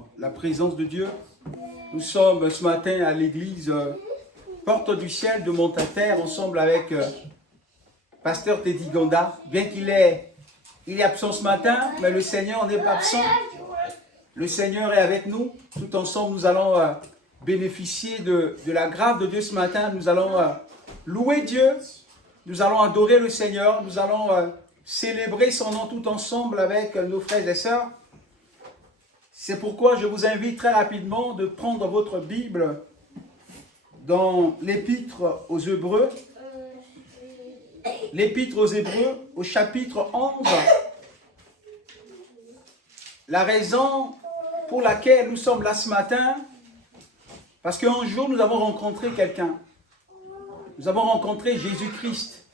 dans la présence de Dieu. Nous sommes ce matin à l'église Porte du Ciel de Montaterre, ensemble avec Pasteur Teddy Gonda. Bien qu'il est absent ce matin, mais le Seigneur n'est pas absent. Le Seigneur est avec nous. Tout ensemble, nous allons bénéficier de la grâce de Dieu ce matin. Nous allons louer Dieu. Nous allons adorer le Seigneur. Nous allons célébrer son nom tout ensemble avec nos frères et sœurs. C'est pourquoi je vous invite très rapidement de prendre votre Bible dans l'Épître aux Hébreux. L'Épître aux Hébreux au chapitre 11. La raison pour laquelle nous sommes là ce matin, parce qu'un jour nous avons rencontré quelqu'un. Nous avons rencontré Jésus-Christ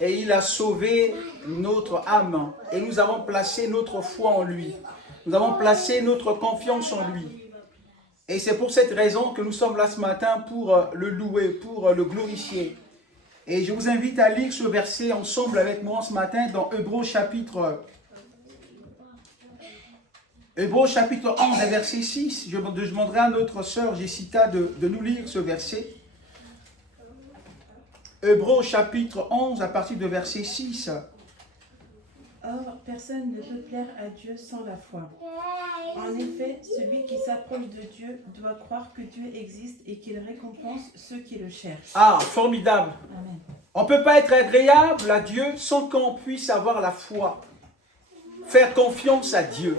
et il a sauvé notre âme et nous avons placé notre foi en lui. Nous avons placé notre confiance en lui. Et c'est pour cette raison que nous sommes là ce matin pour le louer, pour le glorifier. Et je vous invite à lire ce verset ensemble avec moi ce matin dans Hébreux chapitre 11 et verset 6. Je demanderai à notre sœur Jessica de nous lire ce verset. Hébreux chapitre 11 à partir de verset 6. Or, personne ne peut plaire à Dieu sans la foi. En effet, celui qui s'approche de Dieu doit croire que Dieu existe et qu'il récompense ceux qui le cherchent. Ah, formidable. Amen. On ne peut pas être agréable à Dieu sans qu'on puisse avoir la foi. Faire confiance à Dieu.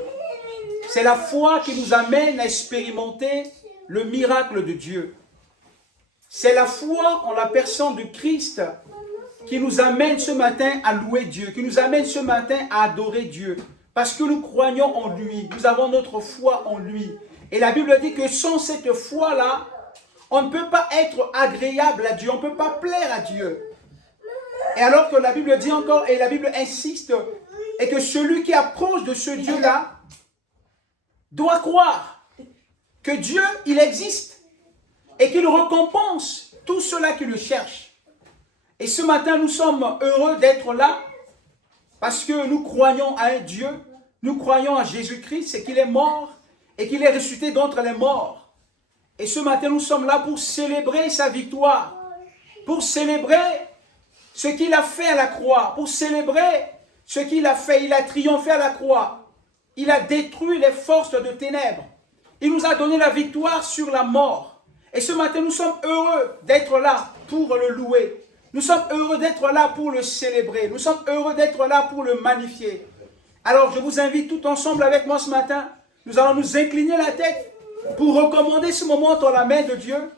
C'est la foi qui nous amène à expérimenter le miracle de Dieu. C'est la foi en la personne de Christ qui nous amène ce matin à louer Dieu, qui nous amène ce matin à adorer Dieu. Parce que nous croyons en lui, nous avons notre foi en lui. Et la Bible dit que sans cette foi-là, on ne peut pas être agréable à Dieu, on ne peut pas plaire à Dieu. Et alors que la Bible dit encore, et la Bible insiste, et que celui qui approche de ce Dieu-là doit croire que Dieu, il existe et qu'il récompense tous ceux-là qui le cherchent. Et ce matin, nous sommes heureux d'être là parce que nous croyons à un Dieu, nous croyons à Jésus-Christ et qu'il est mort et qu'il est ressuscité d'entre les morts. Et ce matin, nous sommes là pour célébrer sa victoire, pour célébrer ce qu'il a fait à la croix, pour célébrer ce qu'il a fait. Il a triomphé à la croix. Il a détruit les forces de ténèbres. Il nous a donné la victoire sur la mort. Et ce matin, nous sommes heureux d'être là pour le louer. Nous sommes heureux d'être là pour le célébrer. Nous sommes heureux d'être là pour le magnifier. Alors, je vous invite tout ensemble avec moi ce matin. Nous allons nous incliner la tête pour recommander ce moment dans la main de Dieu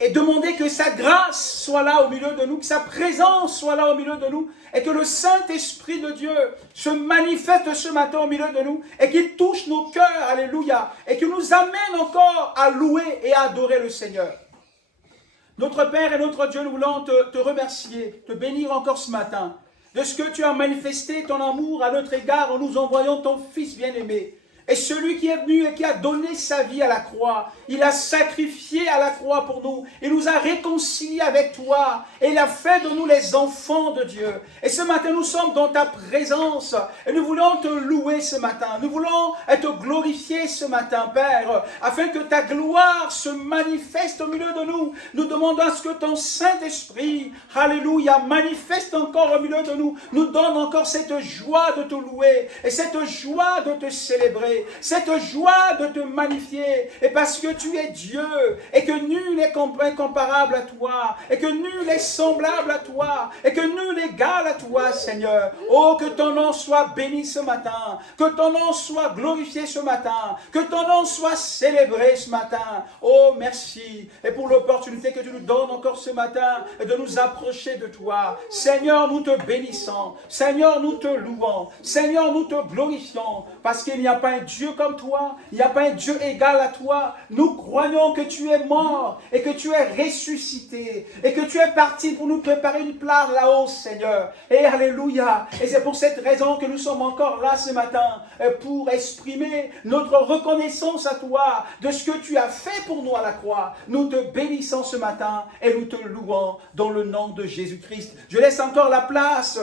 et demander que sa grâce soit là au milieu de nous, que sa présence soit là au milieu de nous et que le Saint-Esprit de Dieu se manifeste ce matin au milieu de nous et qu'il touche nos cœurs, alléluia, et qu'il nous amène encore à louer et à adorer le Seigneur. Notre Père et notre Dieu, nous voulons te remercier, te bénir encore ce matin de ce que tu as manifesté ton amour à notre égard en nous envoyant ton Fils bien-aimé. Et celui qui est venu et qui a donné sa vie à la croix, il a sacrifié à la croix pour nous. Il nous a réconciliés avec toi. Et il a fait de nous les enfants de Dieu. Et ce matin, nous sommes dans ta présence. Et nous voulons te louer ce matin. Nous voulons te glorifier ce matin, Père, afin que ta gloire se manifeste au milieu de nous. Nous demandons à ce que ton Saint-Esprit, alléluia, manifeste encore au milieu de nous. Nous donne encore cette joie de te louer et cette joie de te célébrer. Cette joie de te magnifier, et parce que tu es Dieu, et que nul n'est incomparable à toi, et que nul est semblable à toi, et que nul est égal à toi, Seigneur. Oh, que ton nom soit béni ce matin, que ton nom soit glorifié ce matin, que ton nom soit célébré ce matin. Oh, merci, et pour l'opportunité que tu nous donnes encore ce matin, de nous approcher de toi. Seigneur, nous te bénissons, Seigneur, nous te louons, Seigneur, nous te glorifions, parce qu'il n'y a pas un Dieu comme toi, il n'y a pas un Dieu égal à toi. Nous croyons que tu es mort et que tu es ressuscité et que tu es parti pour nous préparer une place là-haut, Seigneur. Et alléluia. Et c'est pour cette raison que nous sommes encore là ce matin pour exprimer notre reconnaissance à toi de ce que tu as fait pour nous à la croix. Nous te bénissons ce matin et nous te louons dans le nom de Jésus-Christ. Je laisse encore la place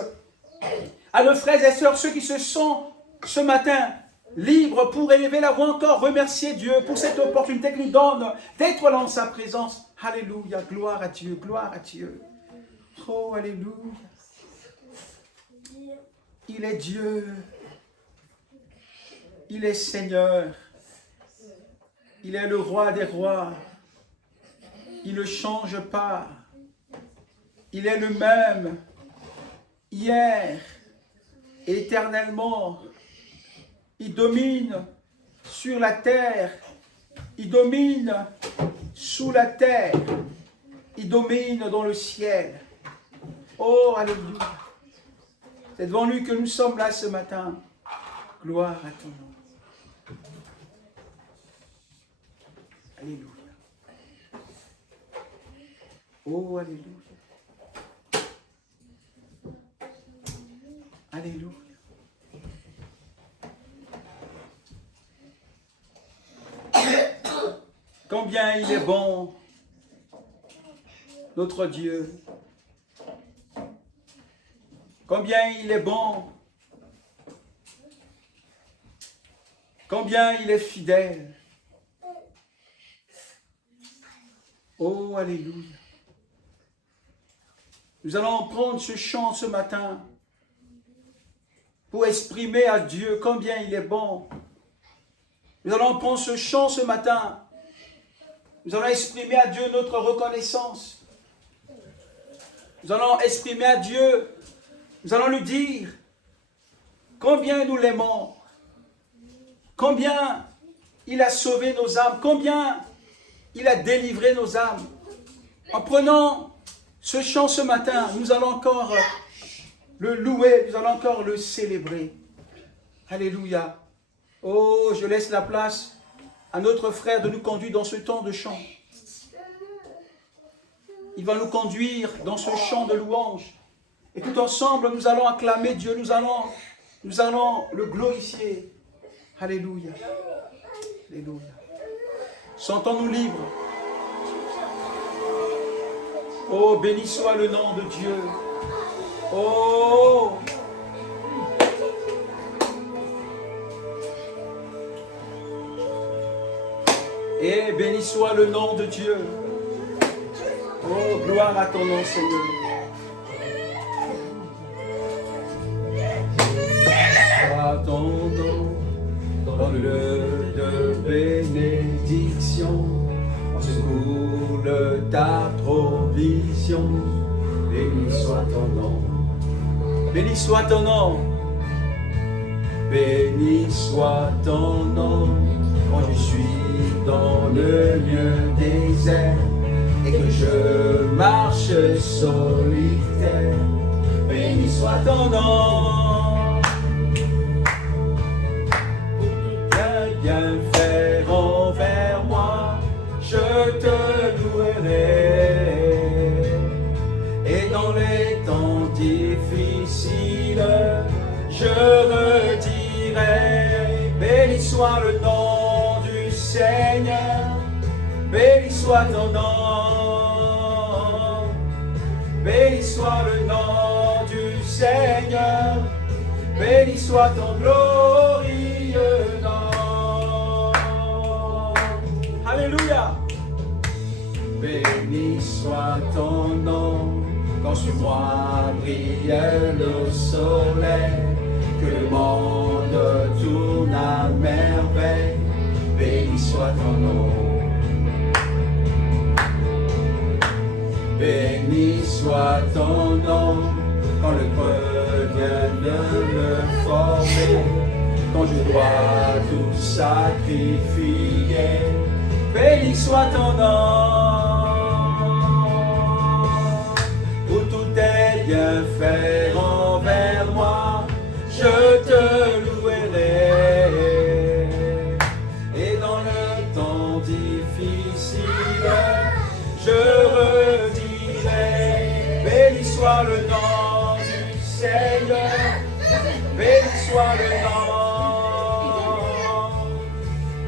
à nos frères et sœurs, ceux qui se sont ce matin libre pour élever la voix encore, remercier Dieu pour cette opportunité qu'il nous donne d'être là en sa présence. Alléluia, gloire à Dieu, gloire à Dieu. Oh, alléluia. Il est Dieu. Il est Seigneur. Il est le roi des rois. Il ne change pas. Il est le même hier, éternellement. Il domine sur la terre. Il domine sous la terre. Il domine dans le ciel. Oh, alléluia. C'est devant lui que nous sommes là ce matin. Gloire à ton nom. Alléluia. Oh, alléluia. Alléluia. Combien il est bon, notre Dieu. Combien il est bon. Combien il est fidèle. Oh, alléluia. Nous allons prendre ce chant ce matin pour exprimer à Dieu combien il est bon. Nous allons prendre ce chant ce matin. Nous allons exprimer à Dieu notre reconnaissance. Nous allons exprimer à Dieu, nous allons lui dire combien nous l'aimons, combien il a sauvé nos âmes, combien il a délivré nos âmes. En prenant ce chant ce matin, nous allons encore le louer, nous allons encore le célébrer. Alléluia. Oh, je laisse la place à notre frère de nous conduire dans ce temps de chant. Il va nous conduire dans ce chant de louange. Et tout ensemble, nous allons acclamer Dieu, nous allons le glorifier. Alléluia. Alléluia. Sentons-nous libres. Oh, béni soit le nom de Dieu. Oh! Et béni soit le nom de Dieu. Oh, gloire à ton nom, Seigneur. À ton nom, dans le lieu de bénédiction, on se coule ta provision. Béni soit ton nom. Béni soit ton nom. Béni soit ton nom. Quand je suis dans le lieu désert et que je marche solitaire, béni soit ton nom. Pour tout bien faire envers moi, je te louerai. Et dans les temps difficiles, je redirai, béni soit le nom du Seigneur, béni soit ton nom, béni soit le nom du Seigneur, béni soit ton glorieux nom. Alléluia. Béni soit ton nom, quand sur moi brille le soleil, que le monde tourne à merveille, béni soit ton nom. Béni soit ton nom, quand le creux vient de me former, quand je dois tout sacrifier, béni soit ton nom. Pour tous tes bienfaits envers moi, je te louerai. Et dans le temps difficile, je redirai, béni soit le nom du Seigneur, béni soit le nom,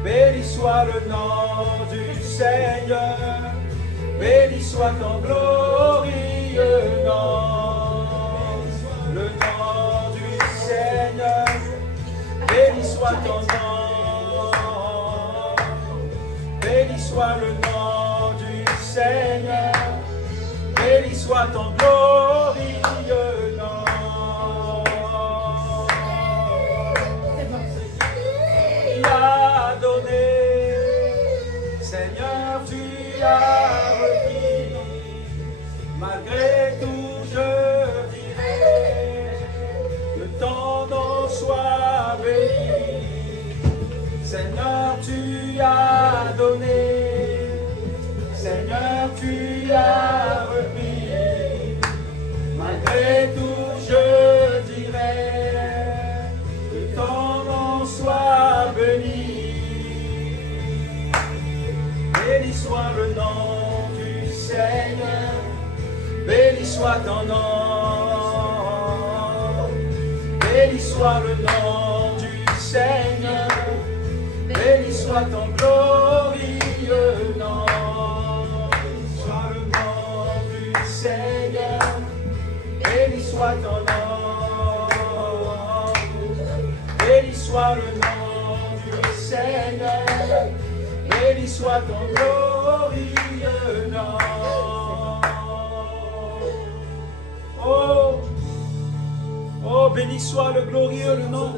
béni soit le nom du Seigneur, béni soit ton glorieux nom, le nom du Seigneur, béni soit soit ton nom. Béni soit le nom du Seigneur. Béni soit ton glorieux nom. Tu as donné, Seigneur, tu as repris. Malgré tout, je dirai que ton nom soit béni. Seigneur, tu as donné, Seigneur, tu as repris. Malgré tout, je dirai que ton nom soit béni. Béni soit le nom du Seigneur, béni soit ton nom. Béni soit le nom du Seigneur. Béni soit ton glorieux nom. Soit le nom du Seigneur. Béni soit ton nom. Béni soit le nom du Seigneur. Béni soit ton glorieux nom. Oh, oh, béni soit le glorieux le nom.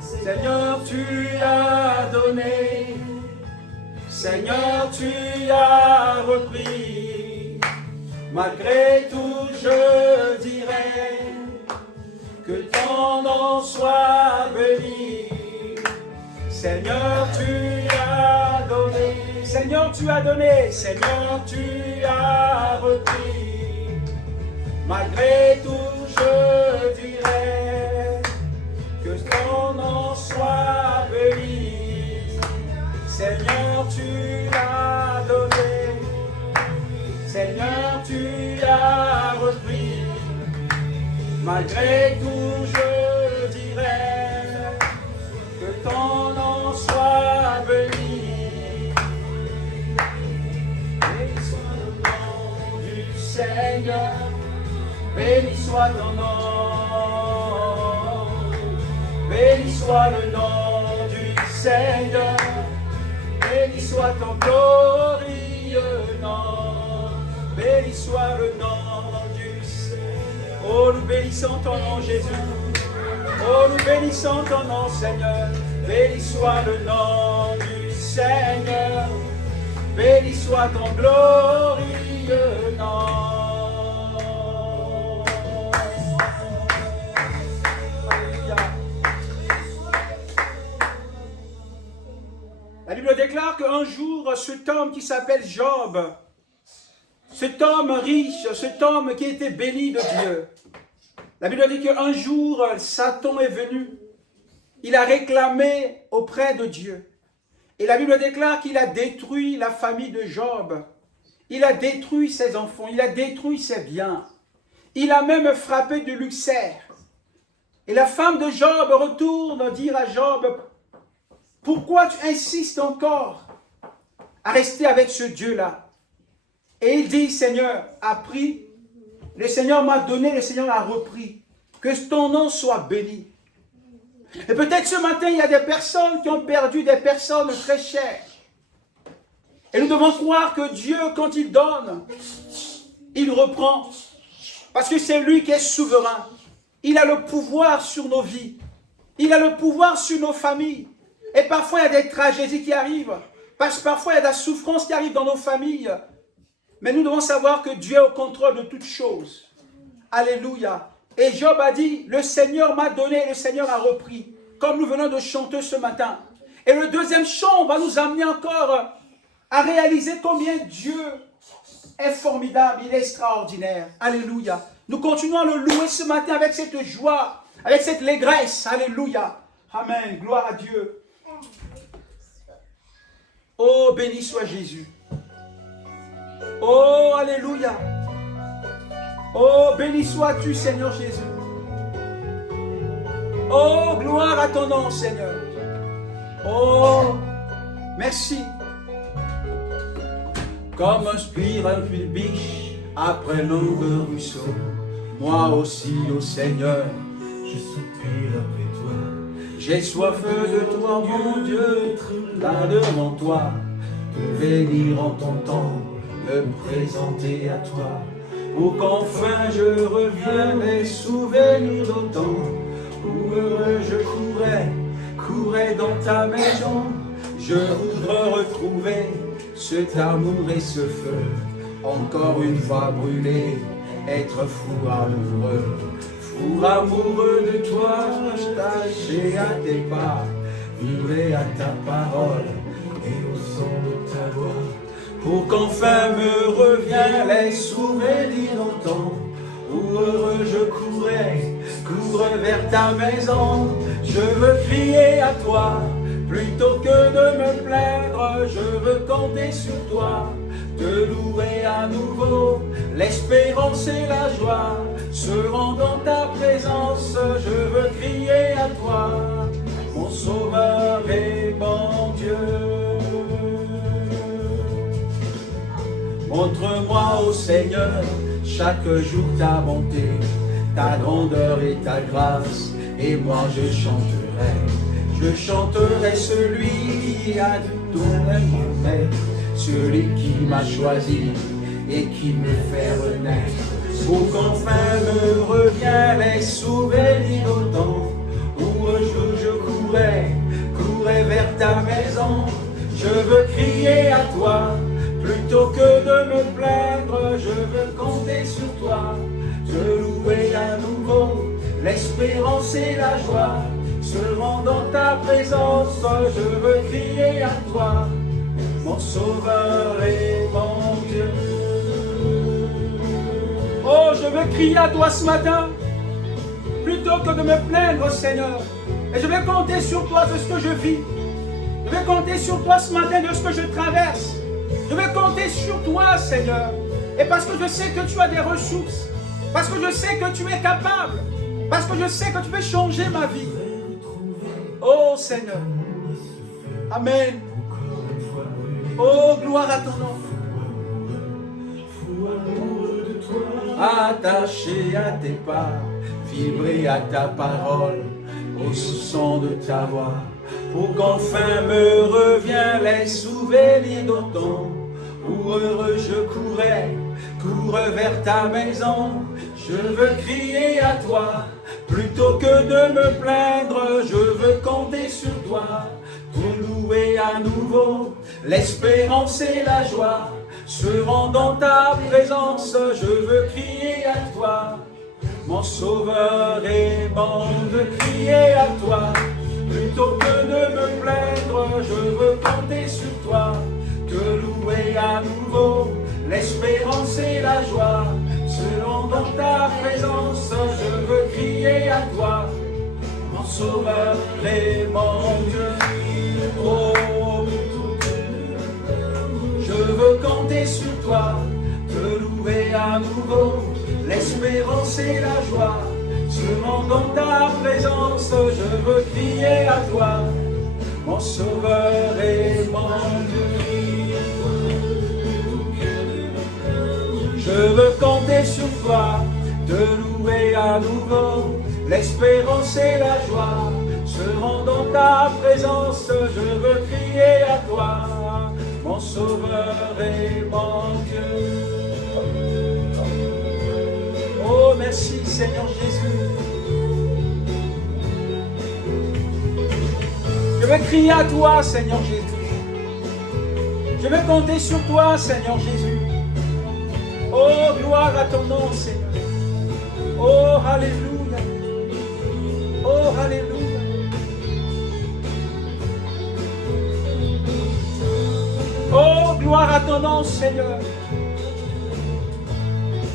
Seigneur, tu as donné, Seigneur, tu as repris. Malgré tout, je dirai que ton nom soit béni. Seigneur, tu as donné, Seigneur, tu as donné, Seigneur, tu as repris. Malgré tout, je dirai que ton nom soit béni. Seigneur, tu as donné. Seigneur, tu as repris. Malgré tout, je dirai que ton nom soit béni. Béni soit le nom du Seigneur. Béni soit ton nom. Béni soit le nom du Seigneur. Béni soit ton glorieux nom. Béni soit le nom du Seigneur. Oh, nous bénissons ton nom, Jésus. Oh, nous bénissons ton nom, Seigneur. Béni soit le nom du Seigneur. Béni soit ton glorieux nom. La Bible déclare qu'un jour, cet homme qui s'appelle Job, cet homme riche, cet homme qui était béni de Dieu, la Bible dit qu'un jour, Satan est venu, il a réclamé auprès de Dieu. Et la Bible déclare qu'il a détruit la famille de Job, il a détruit ses enfants, il a détruit ses biens, il a même frappé de l'ulcère. Et la femme de Job retourne dire à Job, pourquoi tu insistes encore à rester avec ce Dieu-là? Et il dit, Seigneur a pris, le Seigneur m'a donné, le Seigneur a repris. Que ton nom soit béni. Et peut-être ce matin, il y a des personnes qui ont perdu des personnes très chères. Et nous devons croire que Dieu, quand il donne, il reprend. Parce que c'est lui qui est souverain. Il a le pouvoir sur nos vies. Il a le pouvoir sur nos familles. Et parfois, il y a des tragédies qui arrivent. Parce que parfois, il y a de la souffrance qui arrive dans nos familles. Mais nous devons savoir que Dieu est au contrôle de toutes choses. Alléluia. Et Job a dit, le Seigneur m'a donné, le Seigneur a repris. Comme nous venons de chanter ce matin. Et le deuxième chant va nous amener encore à réaliser combien Dieu est formidable, il est extraordinaire. Alléluia. Nous continuons à le louer ce matin avec cette joie, avec cette allégresse. Alléluia. Amen. Gloire à Dieu. Oh, béni soit Jésus. Oh, alléluia. Oh, béni sois-tu, Seigneur Jésus. Oh, gloire à ton nom, Seigneur. Oh, merci. Comme inspire un fil biche après longue ruisseau, moi aussi, ô Seigneur, je soupire après toi. J'ai soif de toi, mon Dieu, là devant toi, de venir en ton temps, me présenter à toi, pour qu'enfin je revienne les souvenirs d'autant, où heureux je courais dans ta maison. Je voudrais retrouver cet amour et ce feu, encore une fois brûlé, être fou amoureux de toi, attaché à tes pas, vibrer à ta parole et au son de ta voix, pour qu'enfin me reviennent les souvenirs d'antan, où heureux je courais vers ta maison. Je veux crier à toi, plutôt que de me plaindre, je veux compter sur toi, te louer à nouveau, l'espérance et la joie seront dans ta présence. Je veux crier à toi, mon Sauveur et mon Dieu. Montre-moi, ô Seigneur, chaque jour ta bonté, ta grandeur et ta grâce, et moi je chanterai celui qui a tout aimé, celui qui m'a choisi et qui me fait renaître, pour qu'enfin me reviennent les souvenirs d'autant, où un jour je courais vers ta maison. Je veux crier à toi, plutôt que de me plaindre, je veux compter sur toi, te louer à nouveau, l'espérance et la joie seront dans ta présence. Je veux crier à toi, mon Sauveur et mon Dieu. Oh, je veux crier à toi ce matin, plutôt que de me plaindre, Seigneur. Et je vais compter sur toi de ce que je vis. Je vais compter sur toi ce matin de ce que je traverse. Je vais compter sur toi, Seigneur. Et parce que je sais que tu as des ressources, parce que je sais que tu es capable, parce que je sais que tu peux changer ma vie. Oh Seigneur. Amen. Oh, gloire à ton nom. Attaché à tes pas, vibrer à ta parole, au son de ta voix, pour qu'enfin me reviennent les souvenirs d'autant, où heureux je courais vers ta maison. Je veux crier à toi, plutôt que de me plaindre, je veux compter sur toi, te louer à nouveau, l'espérance et la joie seront dans ta présence. Je veux crier à toi, mon Sauveur et mon Dieu, crier à toi, plutôt que de me plaindre, je veux compter sur toi, te louer à nouveau, l'espérance et la joie seront dans ta présence. Je veux crier à toi, mon Sauveur et mon Dieu. Oh, je veux compter sur toi, te louer à nouveau, l'espérance et la joie seront dans ta présence. Je veux crier à toi, mon Sauveur et mon Dieu. Je veux compter sur toi, te louer à nouveau, l'espérance et la joie seront dans ta présence. Je veux crier à toi, mon Sauveur et mon Dieu. Oh, merci Seigneur Jésus. Je veux crier à toi, Seigneur Jésus. Je veux compter sur toi, Seigneur Jésus. Oh, gloire à ton nom, Seigneur. Oh, alléluia. Oh, alléluia. Oh, gloire à ton nom, Seigneur.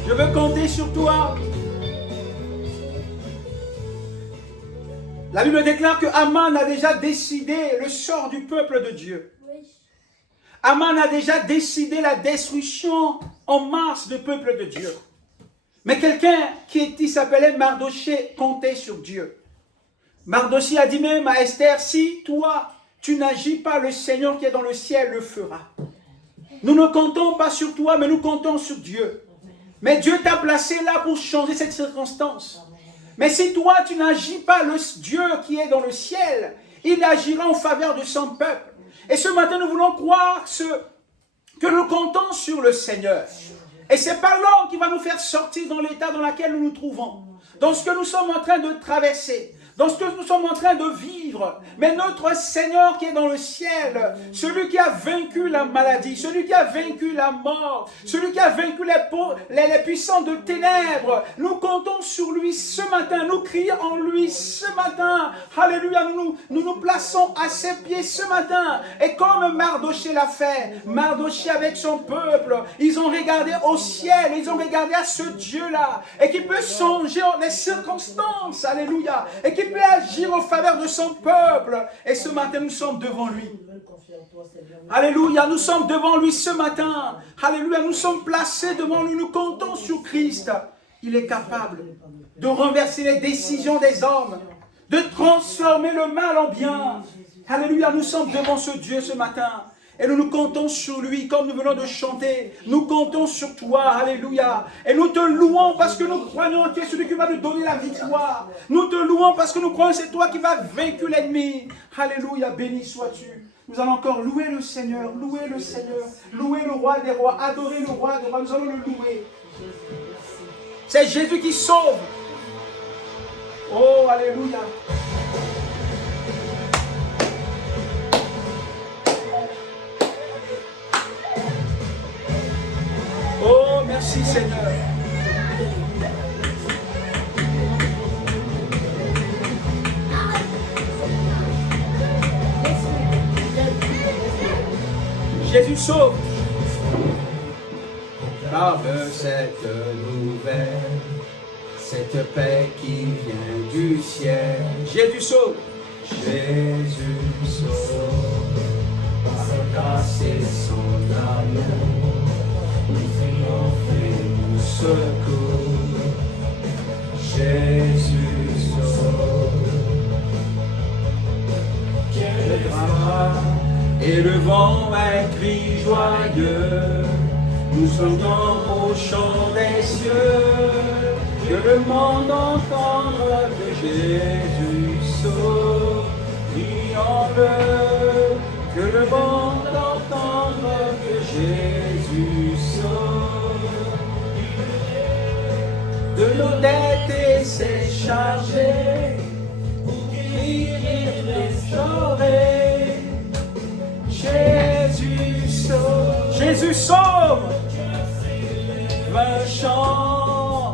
Je veux compter sur toi. La Bible déclare que Aman a déjà décidé le sort du peuple de Dieu. Aman a déjà décidé la destruction en masse du peuple de Dieu. Mais quelqu'un qui s'appelait Mardoché comptait sur Dieu. Mardoché a dit même à Esther, si toi tu n'agis pas, le Seigneur qui est dans le ciel le fera. Nous ne comptons pas sur toi, mais nous comptons sur Dieu. Mais Dieu t'a placé là pour changer cette circonstance. Mais si toi, tu n'agis pas, le Dieu qui est dans le ciel, il agira en faveur de son peuple. Et ce matin, nous voulons croire que nous comptons sur le Seigneur. Et ce n'est pas l'homme qui va nous faire sortir dans l'état dans lequel nous nous trouvons, dans ce que nous sommes en train de traverser, dans ce que nous sommes en train de vivre. Mais notre Seigneur qui est dans le ciel, celui qui a vaincu la maladie, celui qui a vaincu la mort, celui qui a vaincu les puissants de ténèbres, nous comptons sur lui ce matin, nous crions en lui ce matin. Alléluia, nous plaçons à ses pieds ce matin. Et comme Mardoché l'a fait, Mardoché avec son peuple, ils ont regardé au ciel, ils ont regardé à ce Dieu-là, et qui peut changer les circonstances, alléluia, et qui peut agir en faveur de son peuple. Et ce matin, nous sommes devant lui. Alléluia, nous sommes devant lui ce matin. Alléluia, nous sommes placés devant lui. Nous comptons sur Christ. Il est capable de renverser les décisions des hommes, de transformer le mal en bien. Alléluia, nous sommes devant ce Dieu ce matin. Et nous comptons sur lui, comme nous venons de chanter. Nous comptons sur toi, alléluia. Et nous te louons parce que nous croyons que tu es celui qui va nous donner la victoire. Nous te louons parce que nous croyons que c'est toi qui vas vaincre l'ennemi. Alléluia, béni sois-tu. Nous allons encore louer le Seigneur, louer le roi des rois, adorer le roi des rois. Nous allons le louer. C'est Jésus qui sauve. Oh, alléluia. Oh, merci Seigneur. Jésus sauve. Par cette nouvelle, cette paix qui vient du ciel. Jésus sauve. Jésus sauve. Par sa grâce et son amour. Nous secours, Jésus sauve. Le drame et le vent un cri joyeux, nous chantons au chant des cieux, que le monde entende que Jésus sauve. Crions-le, que le monde entende que Jésus sauve. De nos dettes et s'est chargé, pour guérir restaurer. Jésus sauve. Jésus sauve. Un chant,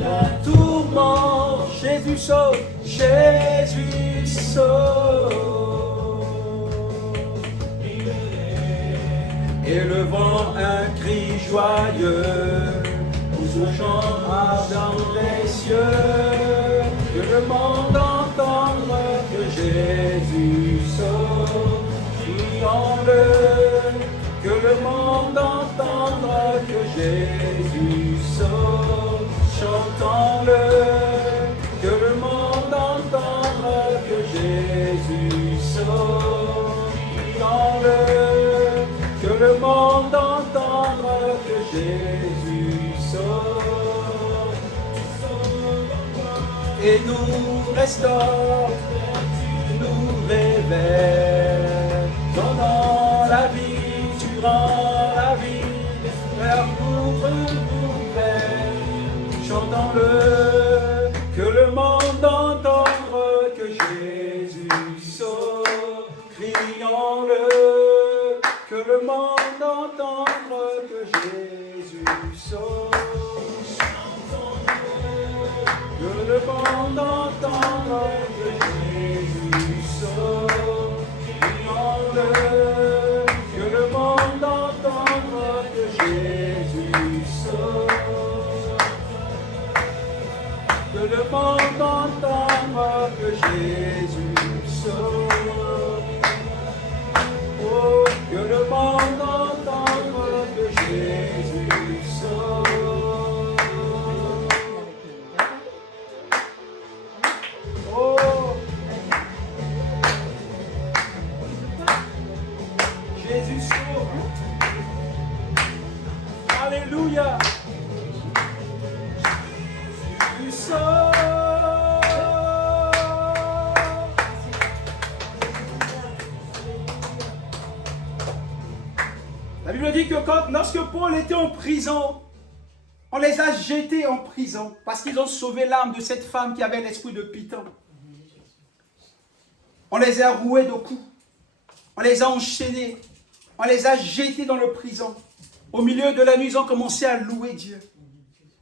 la tourmente. Jésus sauve. Jésus sauve. Et le vent un cri joyeux, nous chant ardent des cieux, que le monde entende que Jésus sauve. Crions-le, que le monde entende que Jésus sauve. Chantons-le, que le monde entende que Jésus sauve. Crions-le, que le monde entende que Jésus sauve. Et nous restaure, nous révèle, donnant la vie, tu rends la vie, l'amour nouvelle. Chantons-le, que le monde entende que Jésus sauve. Crions-le, que le monde entende que Jésus sauve. Que le monde entende que Jésus sauve. Crions-le, que le monde entende que Jésus sauve. Que le monde entende que Jésus sauve. Oh, que le monde entende que Jésus sauve. Oh, Jésus sauve. Alléluia. Tu sauves. La Bible dit que lorsque Paul était en prison, on les a jetés en prison parce qu'ils ont sauvé l'âme de cette femme qui avait l'esprit de Python. On les a roués de coups. On les a enchaînés. On les a jetés dans le prison. Au milieu de la nuit, ils ont commencé à louer Dieu.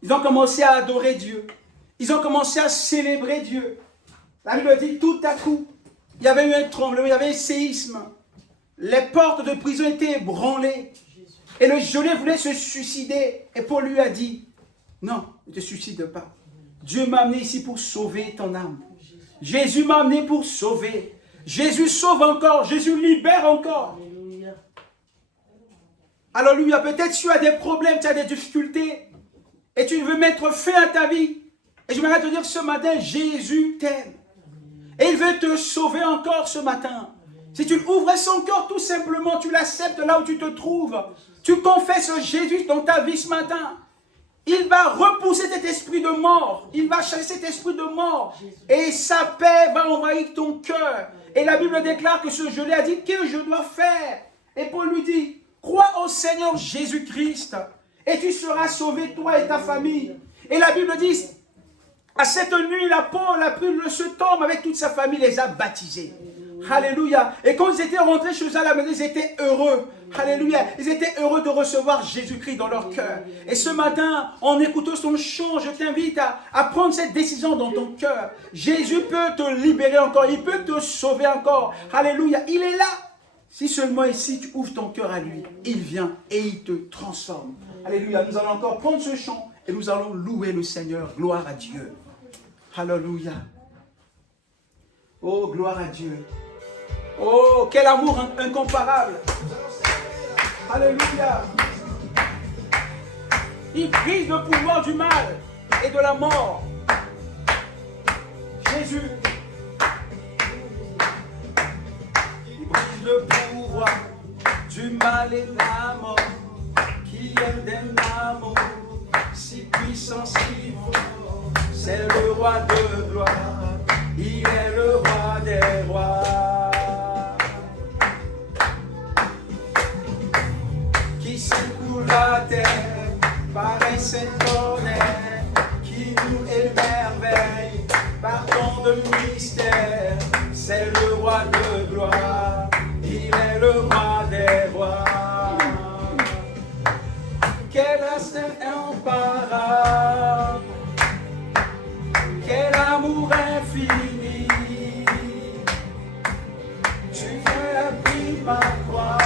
Ils ont commencé à adorer Dieu. Ils ont commencé à célébrer Dieu. La Bible dit tout à coup, il y avait eu un tremblement, il y avait un séisme. Les portes de prison étaient ébranlées. Et le geôlier voulait se suicider. Et Paul lui a dit, non, ne te suicide pas. Dieu m'a amené ici pour sauver ton âme. Jésus m'a amené pour sauver. Jésus sauve encore. Jésus libère encore. Alléluia. Peut-être tu as des problèmes, tu as des difficultés. Et tu veux mettre fin à ta vie. Et je voudrais te dire ce matin, Jésus t'aime. Et il veut te sauver encore ce matin. Si tu ouvres son cœur tout simplement, tu l'acceptes là où tu te trouves. Tu confesses Jésus dans ta vie ce matin. Il va repousser cet esprit de mort. Il va chasser cet esprit de mort. Et sa paix va envahir ton cœur. Et la Bible déclare que ce geôlier a dit, que je dois faire? Et Paul lui dit, crois au Seigneur Jésus-Christ. Et tu seras sauvé, toi et ta famille. Et la Bible dit, à cette nuit, Paul a pris ce homme avec toute sa famille, les a baptisés. Alléluia. Et quand ils étaient rentrés chez eux à la maison, ils étaient heureux. Alléluia. Ils étaient heureux de recevoir Jésus-Christ dans leur cœur. Et ce matin, en écoutant son chant, je t'invite à prendre cette décision dans ton cœur. Jésus peut te libérer encore. Il peut te sauver encore. Alléluia. Il est là. Si seulement ici, tu ouvres ton cœur à lui, il vient et il te transforme. Alléluia. Nous allons encore prendre ce chant et nous allons louer le Seigneur. Gloire à Dieu. Alléluia. Oh, gloire à Dieu. Oh, quel amour incomparable. Alléluia. Il brise le pouvoir du mal et de la mort. Jésus. Il brise le pouvoir du mal et de la mort. Qui aime d'un amour si puissant, si fort. C'est le roi de gloire. Il est le roi des rois. Qui secoue la terre par un saint tonnerre, qui nous émerveille par tant de mystère. C'est le roi de gloire, il est le roi des rois. Quel instinct incomparable, quel amour infini. Tu as pris ma croix,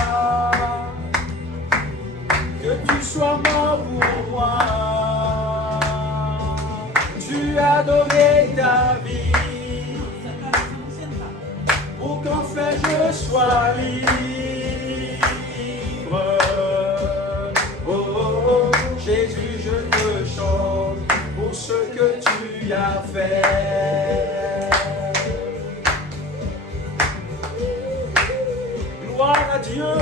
que tu sois mort pour moi. Tu as donné ta vie pour qu'enfin je sois libre. Oh, oh, oh, Jésus, je te chante pour ce que tu as fait. Gloire à Dieu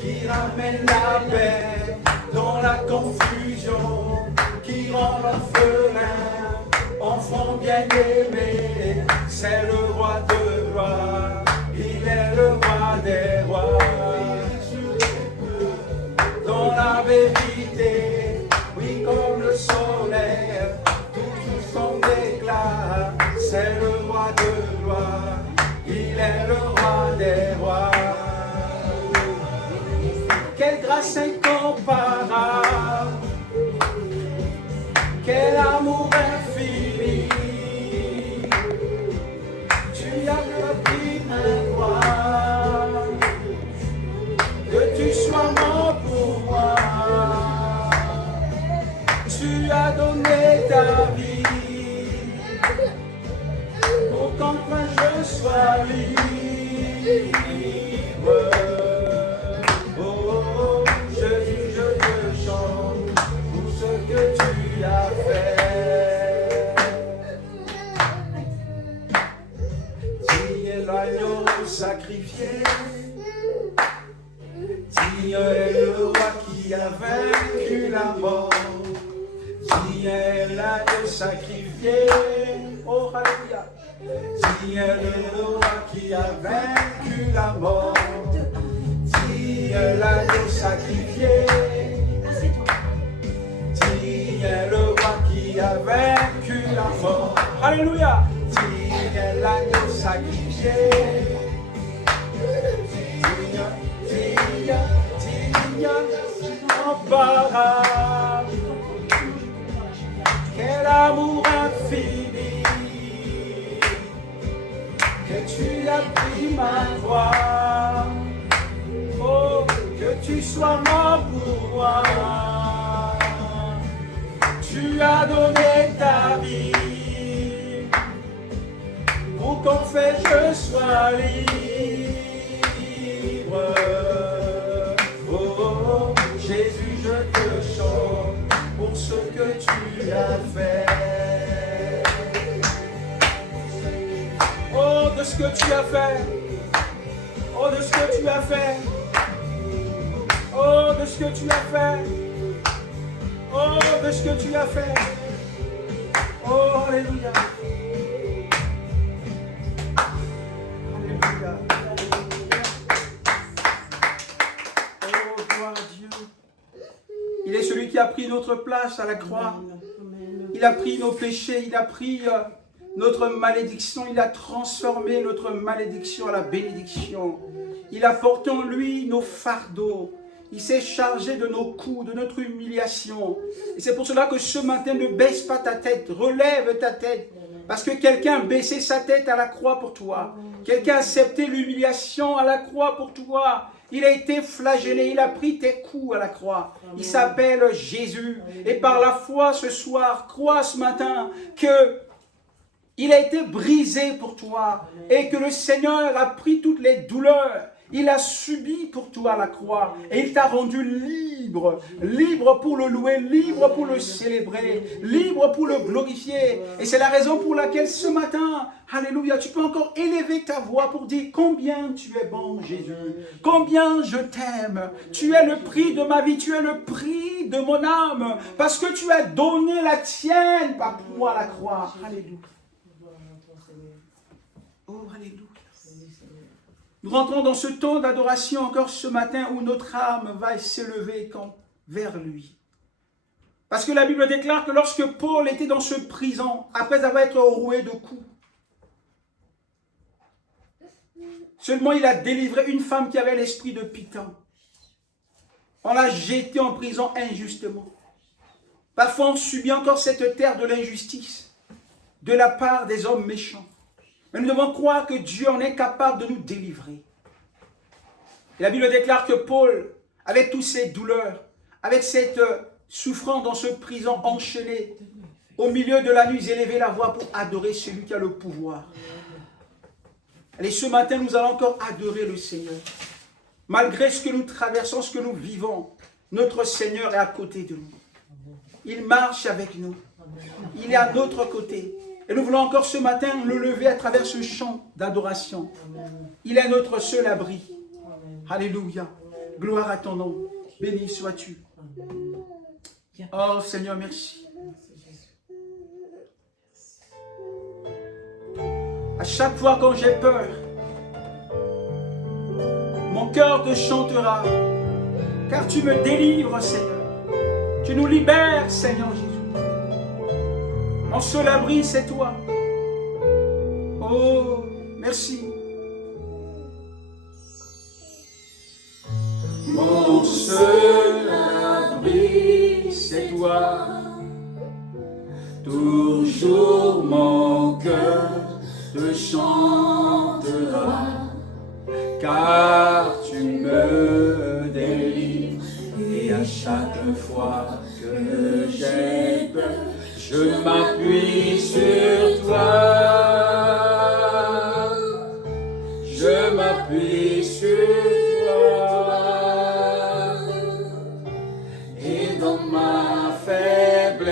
qui ramène la paix dans la confusion, qui rend l'orphelin enfant bien-aimé. C'est le roi de gloire, il est le roi des rois. Dans la vérité, oui, comme le soleil, tout son éclat. C'est le roi de gloire, il est le roi des rois. Quelle grâce incomparable, quel amour infini. Tu as pris ma croix, que tu sois mort pour moi. Tu as donné ta vie pour qu'enfin je sois libre. Sacrifié, digne est le roi qui a vaincu la mort, digne est l'agneau sacrifié, oh alléluia, digne est le roi qui a vaincu la mort, es l'agneau sacrifié. Tu es le roi qui a vaincu la mort. Alléluia. Tu es l'agneau sacrifié. Incomparable. Quel amour infini que tu as pris ma croix. Oh, que tu sois mort pour moi. Tu as donné ta vie pour qu'en fait je sois libre. Oh, Jésus, je te chante pour ce que tu as fait. Oh, de ce que tu as fait. Oh, de ce que tu as fait. Oh, de ce que tu as fait. Oh, de ce que tu as fait. Oh, alléluia. Alléluia. Oh, gloire à Dieu. Il est celui qui a pris notre place à la croix. Il a pris nos péchés, il a pris notre malédiction, il a transformé notre malédiction à la bénédiction. Il a porté en lui nos fardeaux. Il s'est chargé de nos coups, de notre humiliation. Et c'est pour cela que ce matin, ne baisse pas ta tête, relève ta tête. Parce que quelqu'un a baissé sa tête à la croix pour toi. Quelqu'un a accepté l'humiliation à la croix pour toi. Il a été flagellé, il a pris tes coups à la croix. Il s'appelle Jésus. Et par la foi ce soir, crois ce matin que il a été brisé pour toi. Et que le Seigneur a pris toutes les douleurs. Il a subi pour toi à la croix et il t'a rendu libre, libre pour le louer, libre pour le célébrer, libre pour le glorifier. Et c'est la raison pour laquelle ce matin, alléluia, tu peux encore élever ta voix pour dire combien tu es bon Jésus, combien je t'aime. Tu es le prix de ma vie, tu es le prix de mon âme, parce que tu as donné la tienne par moi à la croix. Alléluia. Oh, alléluia. Nous rentrons dans ce temps d'adoration encore ce matin où notre âme va s'élever vers lui. Parce que la Bible déclare que lorsque Paul était dans ce prison, après avoir été roué de coups, seulement il a délivré une femme qui avait l'esprit de Python. On l'a jeté en prison injustement. Parfois on subit encore cette terre de l'injustice de la part des hommes méchants. Mais nous devons croire que Dieu en est capable de nous délivrer. Et la Bible déclare que Paul, avec toutes ces douleurs, avec cette souffrance dans ce prison enchaîné, au milieu de la nuit, il élevait la voix pour adorer celui qui a le pouvoir. Et ce matin, nous allons encore adorer le Seigneur. Malgré ce que nous traversons, ce que nous vivons, notre Seigneur est à côté de nous. Il marche avec nous. Il est à notre côté. Et nous voulons encore ce matin le lever à travers ce chant d'adoration. Il est notre seul abri. Alléluia. Gloire à ton nom. Béni sois-tu. Oh Seigneur, merci. À chaque fois quand j'ai peur, mon cœur te chantera, car tu me délivres, Seigneur. Tu nous libères, Seigneur Jésus. Mon seul abri, c'est toi. Oh, merci. Mon seul abri, c'est toi. Toujours mon cœur te chantera, car tu me délivres. Et à chaque fois que j'ai peur, je m'appuie sur toi, je m'appuie sur toi, et dans ma faiblesse,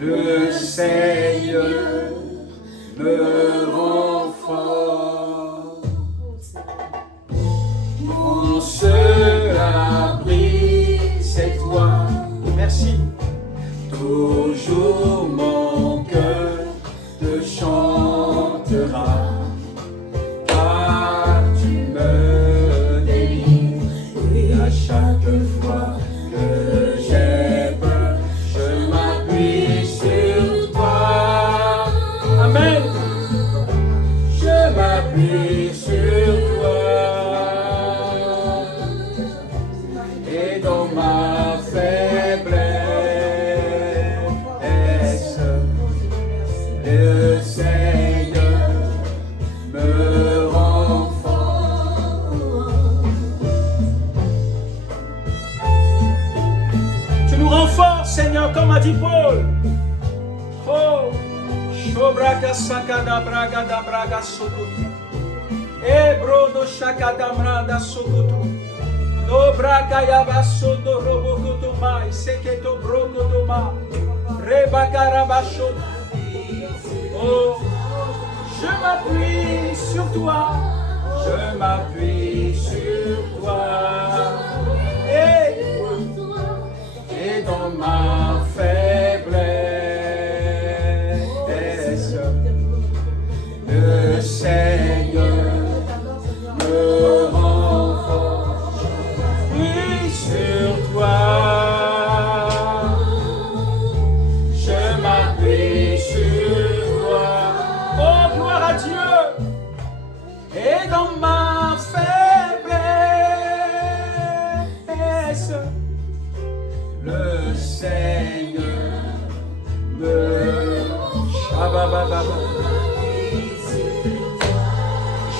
le Seigneur me rend fort. Mon seul abri, c'est toi. Merci. Toujours mon cœur te chantera, car sakada braga da braga sokoto. Ebro do shakada mranda sokoto. Do braga yabaso do robokoto mai. Seketo brokoto ma. Rebakarabasho. Oh, je m'appuie sur toi. Je m'appuie sur toi. Et dans ma faiblesse, le Seigneur me renforce. Oui, sur toi, je m'appuie sur toi. Oh, gloire à Dieu! Et dans ma faiblesse, le Seigneur me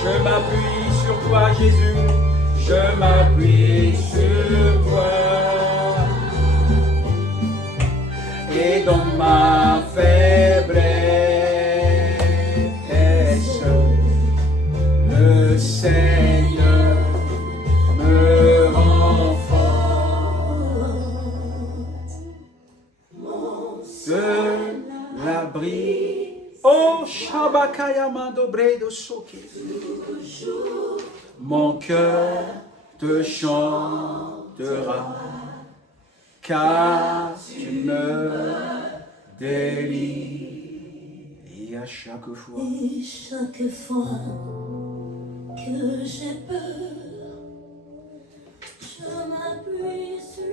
Je m'appuie sur toi, Jésus. Je m'appuie sur toi. Et dans ma faiblesse, le Seigneur me renforce. De l'abri. Oh, Shabakayama Dobredo Soki. Mon cœur te chantera, car tu me délivres. Et à chaque fois que j'ai peur, je m'appuie sur.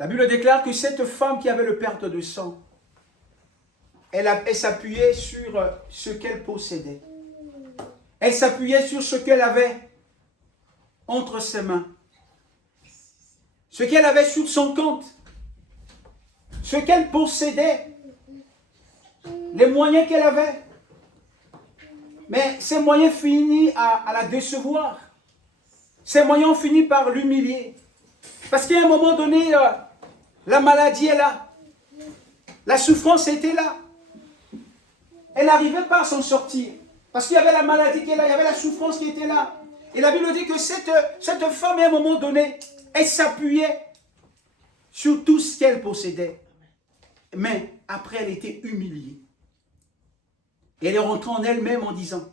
La Bible déclare que cette femme qui avait le perte de sang, elle s'appuyait sur ce qu'elle possédait. Elle s'appuyait sur ce qu'elle avait entre ses mains. Ce qu'elle avait sur son compte. Ce qu'elle possédait. Les moyens qu'elle avait. Mais ces moyens finissent à la décevoir. Ces moyens ont fini par l'humilier. Parce qu'à un moment donné, la maladie est là. La souffrance était là. Elle n'arrivait pas à s'en sortir. Parce qu'il y avait la maladie qui est là, il y avait la souffrance qui était là. Et la Bible dit que cette femme, à un moment donné, elle s'appuyait sur tout ce qu'elle possédait. Mais après, elle était humiliée. Et elle est rentrée en elle-même en disant,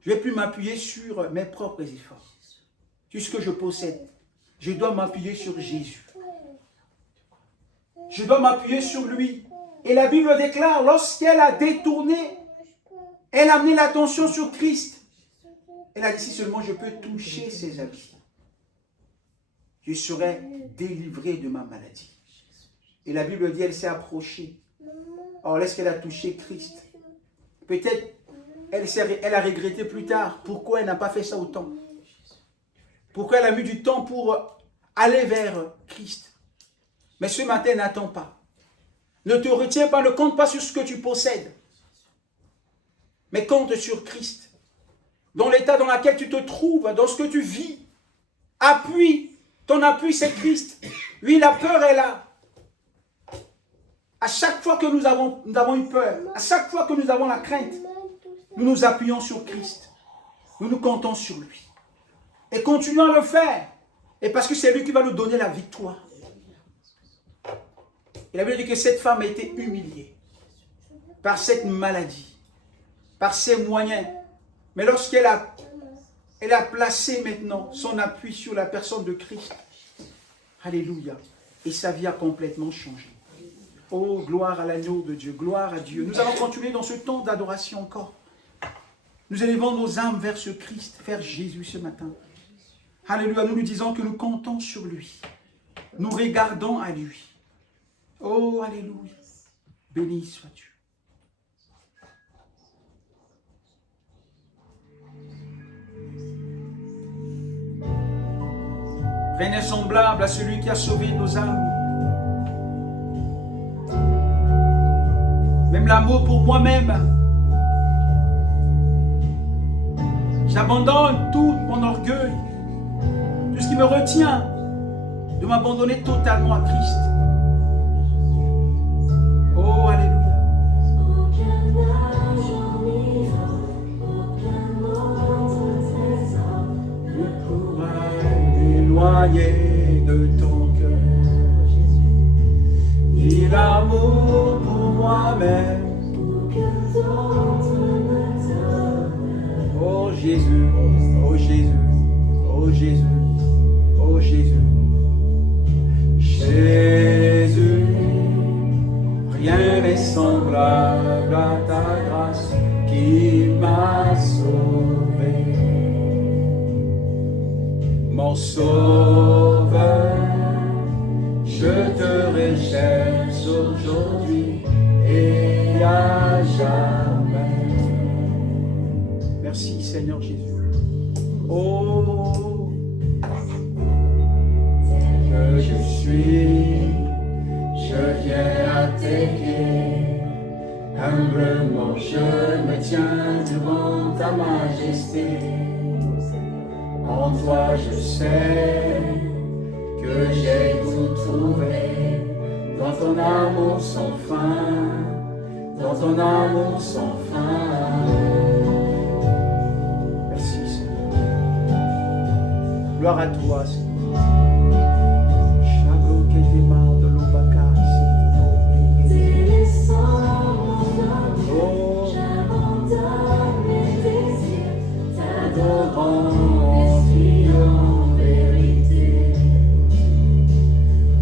je ne vais plus m'appuyer sur mes propres efforts, sur ce que je possède. Je dois m'appuyer sur Jésus. Je dois m'appuyer sur lui. Et la Bible déclare, lorsqu'elle a détourné, elle a amené l'attention sur Christ. Elle a dit, si seulement je peux toucher ses habits, je serai délivrée de ma maladie. Et la Bible dit, elle s'est approchée. Or, lorsqu'elle a touché Christ, peut-être elle a regretté plus tard pourquoi elle n'a pas fait ça autant. Pourquoi elle a mis du temps pour aller vers Christ. Mais ce matin, n'attends pas. Ne te retiens pas, ne compte pas sur ce que tu possèdes. Mais compte sur Christ. Dans l'état dans lequel tu te trouves, dans ce que tu vis. Appuie. Ton appui, c'est Christ. Oui, la peur est là. À chaque fois que nous avons eu peur, à chaque fois que nous avons la crainte, nous nous appuyons sur Christ. Nous nous comptons sur lui. Et continuons à le faire. Et parce que c'est lui qui va nous donner la victoire. Et la Bible dit que cette femme a été humiliée par cette maladie, par ses moyens. Mais lorsqu'elle a placé maintenant son appui sur la personne de Christ, alléluia, et sa vie a complètement changé. Oh, gloire à l'agneau de Dieu, gloire à Dieu. Nous allons continuer dans ce temps d'adoration encore. Nous élevons nos âmes vers ce Christ, vers Jésus ce matin. Alléluia, nous nous disons que nous comptons sur lui. Nous regardons à lui. Oh, alléluia. Béni sois-tu. Rien n'est semblable à celui qui a sauvé nos âmes. Même l'amour pour moi-même. J'abandonne tout mon orgueil, tout ce qui me retient de m'abandonner totalement à Christ. Oh, alléluia. m'aimes. Aucun autre ne t'aime. Oh Jésus, oh Jésus, oh Jésus, oh Jésus. Jésus, rien n'est semblable à ta grâce qui m'a sauvé. Mon sauveur, je te recherche aujourd'hui et à jamais. Merci Seigneur Jésus. Oh, que je suis, je viens à tes pieds. Humblement je me tiens devant ta majesté. En toi je sais que j'ai tout trouvé. Dans ton amour sans fin, dans ton amour sans fin. Merci Seigneur. Gloire à toi Seigneur. Chablo que te mando l'obaka, Oh, j'abandonne mes désirs, t'adorant en vérité.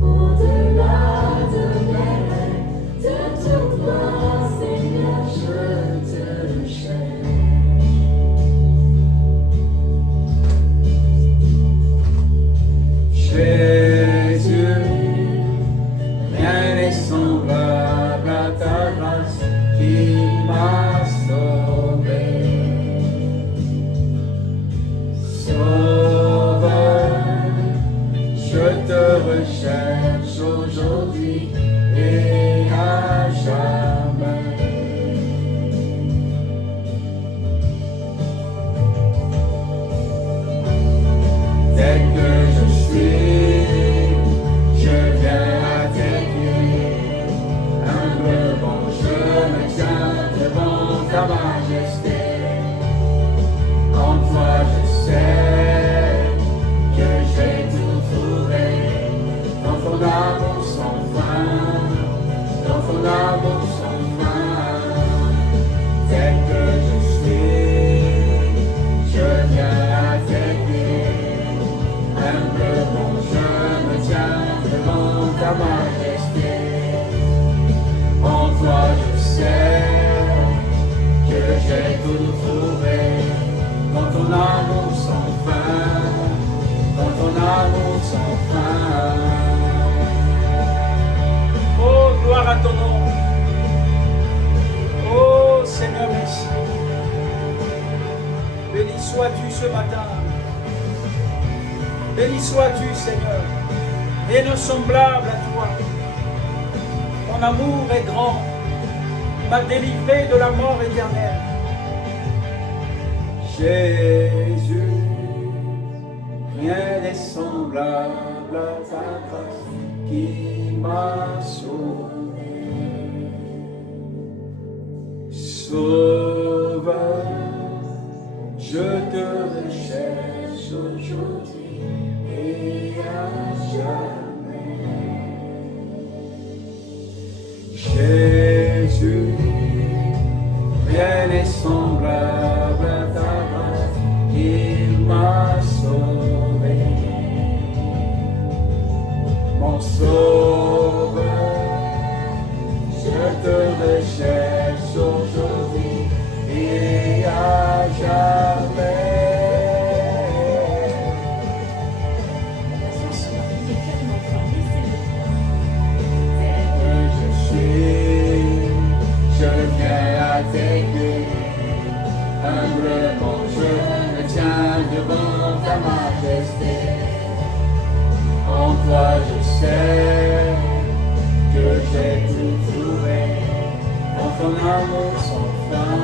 Au-delà de mes rêves, de tout toi, Seigneur, je te cherche. Jésus, rien n'est semblable à ta grâce qui m'a sauvé. Sauveur, je te recherche aujourd'hui et à jamais. Dès que je suis, je viens à tes pieds. Humblement je me tiens devant ta majesté. En toi je sais que j'ai tout trouvé. Dans ton amour sans fin, dans ton amour sans fin. Dès que je suis, je viens à tes pieds. Humblement je me tiens devant ta majesté. En toi je sais que j'ai tout trouvé. Dans ton amour sans fin, dans ton amour sans fin. Oh, gloire à ton nom. Oh Seigneur, merci. Béni sois-tu ce matin. Béni sois-tu, Seigneur. Rien n'est semblable à toi. Ton amour est grand. Tu m'as délivré de la mort éternelle. Jésus, rien n'est semblable à ta grâce qui m'a sauvé. Sauveur, je te recherche aujourd'hui et à jamais. Jésus, rien n'est semblable à ta grâce qui m'a sauvé. Mon sauveur, je te recherche aujourd'hui et à jamais. Tes pieds, humblement je me tiens devant ta majesté. En toi je sais que j'ai tout trouvé. Dans ton amour sans fin,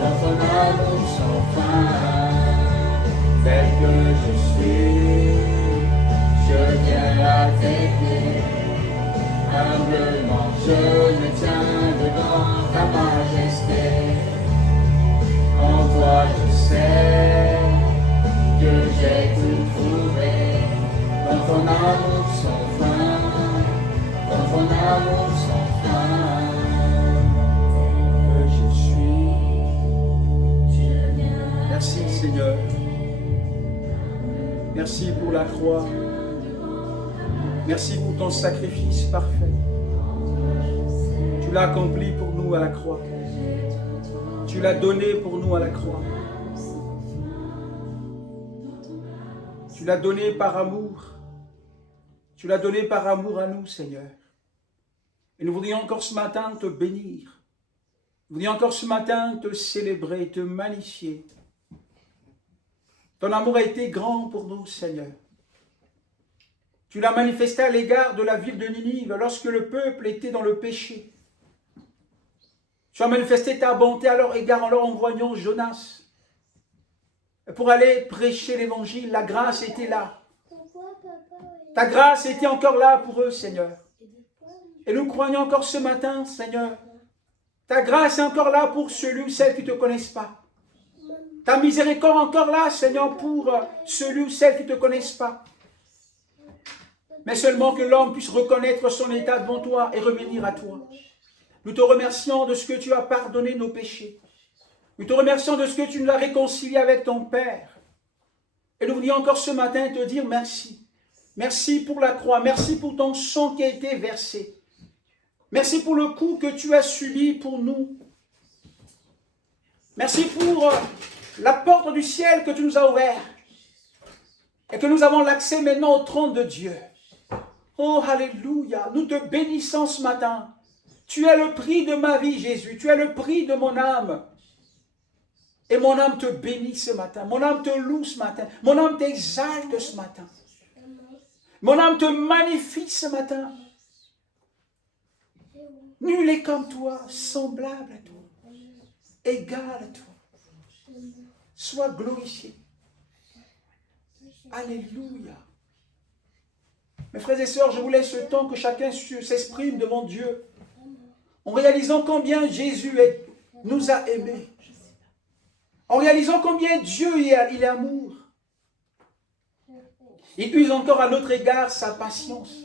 dans ton amour sans fin. Tel que je suis, je viens à tes pieds. Humblement je me tiens devant ta majesté. En toi je sais que j'ai tout trouvé. Dans ton amour sans fin, dans ton amour sans fin. Merci pour la croix. Merci pour ton sacrifice parfait. Tu l'as accompli pour nous à la croix. Tu l'as donné pour nous à la croix. Tu l'as donné par amour. Tu l'as donné par amour à nous, Seigneur. Et nous voudrions encore ce matin te bénir. Nous voudrions encore ce matin te célébrer, te magnifier. Ton amour a été grand pour nous, Seigneur. Tu l'as manifesté à l'égard de la ville de Ninive lorsque le peuple était dans le péché. Tu as manifesté ta bonté à leur égard en leur envoyant Jonas. Et pour aller prêcher l'évangile, la grâce était là. Ta grâce était encore là pour eux, Seigneur. Et nous croyons encore ce matin, Seigneur. Ta grâce est encore là pour celui ou celle qui ne te connaissent pas. Ta miséricorde est encore là, Seigneur, pour celui ou celle qui ne te connaissent pas. Mais seulement que l'homme puisse reconnaître son état devant toi et revenir à toi. Nous te remercions de ce que tu as pardonné nos péchés. Nous te remercions de ce que tu nous as réconcilié avec ton Père. Et nous voulons encore ce matin te dire merci. Merci pour la croix. Merci pour ton sang qui a été versé. Merci pour le coup que tu as subi pour nous. Merci pour la porte du ciel que tu nous as ouverte. Et que nous avons l'accès maintenant au trône de Dieu. Oh, alléluia. Nous te bénissons ce matin. Tu es le prix de ma vie, Jésus. Tu es le prix de mon âme. Et mon âme te bénit ce matin. Mon âme te loue ce matin. Mon âme t'exalte ce matin. Mon âme te magnifie ce matin. Nul est comme toi, semblable à toi, égal à toi. Sois glorifié. Alléluia. Mes frères et sœurs, je vous laisse le temps que chacun s'exprime devant Dieu, en réalisant combien Jésus nous a aimés, en réalisant combien Dieu il est amour. Il use encore à notre égard sa patience.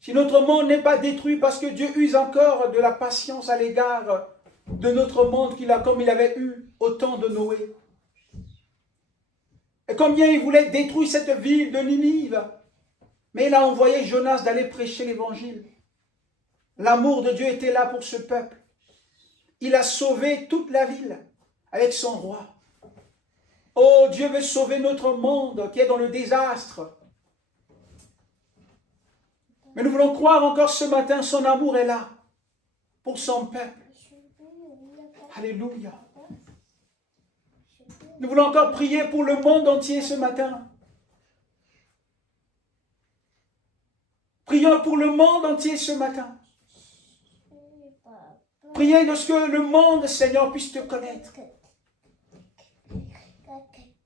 Si notre monde n'est pas détruit parce que Dieu use encore de la patience à l'égard de notre monde comme il avait eu au temps de Noé. Et combien il voulait détruire cette ville de Ninive. Mais il a envoyé Jonas d'aller prêcher l'évangile. L'amour de Dieu était là pour ce peuple. Il a sauvé toute la ville avec son roi. Oh, Dieu veut sauver notre monde qui est dans le désastre. Mais nous voulons croire encore ce matin, son amour est là pour son peuple. Alléluia. Nous voulons encore prier pour le monde entier ce matin. Prions pour le monde entier ce matin. Priez de ce que le monde, Seigneur, puisse te connaître.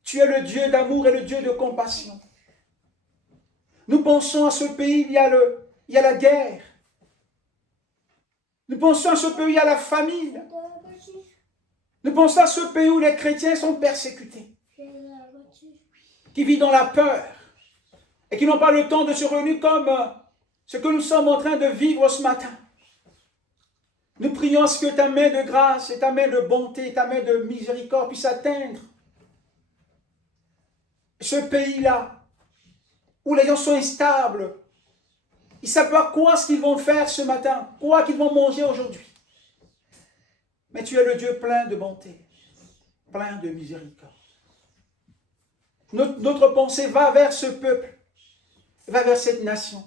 Tu es le Dieu d'amour et le Dieu de compassion. Nous pensons à ce pays, il y a la guerre. Nous pensons à ce pays, il y a la famine. Nous pensons à ce pays où les chrétiens sont persécutés, qui vivent dans la peur et qui n'ont pas le temps de se réunir comme ce que nous sommes en train de vivre ce matin. Nous prions à ce que ta main de grâce et ta main de bonté, ta main de miséricorde puissent atteindre ce pays-là, où les gens sont instables. Ils ne savent pas quoi ce qu'ils vont faire ce matin, quoi qu'ils vont manger aujourd'hui. Mais tu es le Dieu plein de bonté, plein de miséricorde. Notre pensée va vers ce peuple, va vers cette nation,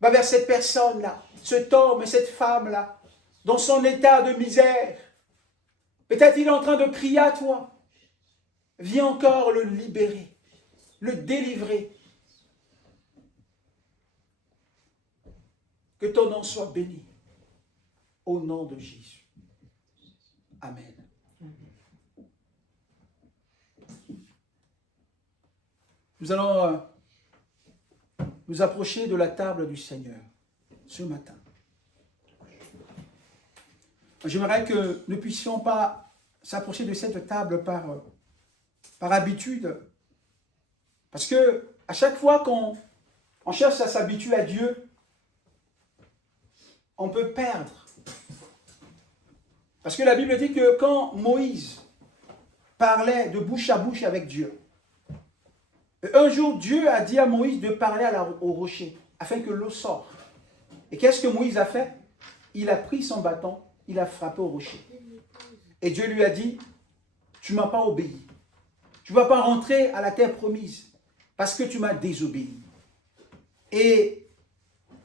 va vers cette personne-là, cet homme et cette femme-là, dans son état de misère. Peut-être il est en train de crier à toi. Viens encore le libérer, le délivrer. Que ton nom soit béni, au nom de Jésus. Amen. Nous allons nous approcher de la table du Seigneur ce matin. J'aimerais que nous ne puissions pas s'approcher de cette table par habitude. Parce que à chaque fois qu'on cherche à s'habituer à Dieu, on peut perdre. Parce que la Bible dit que quand Moïse parlait de bouche à bouche avec Dieu, Un jour, Dieu a dit à Moïse de parler au rocher, afin que l'eau sorte. Et qu'est-ce que Moïse a fait? Il a pris son bâton, il a frappé au rocher. Et Dieu lui a dit, tu ne m'as pas obéi. Tu ne vas pas rentrer à la terre promise, parce que tu m'as désobéi. Et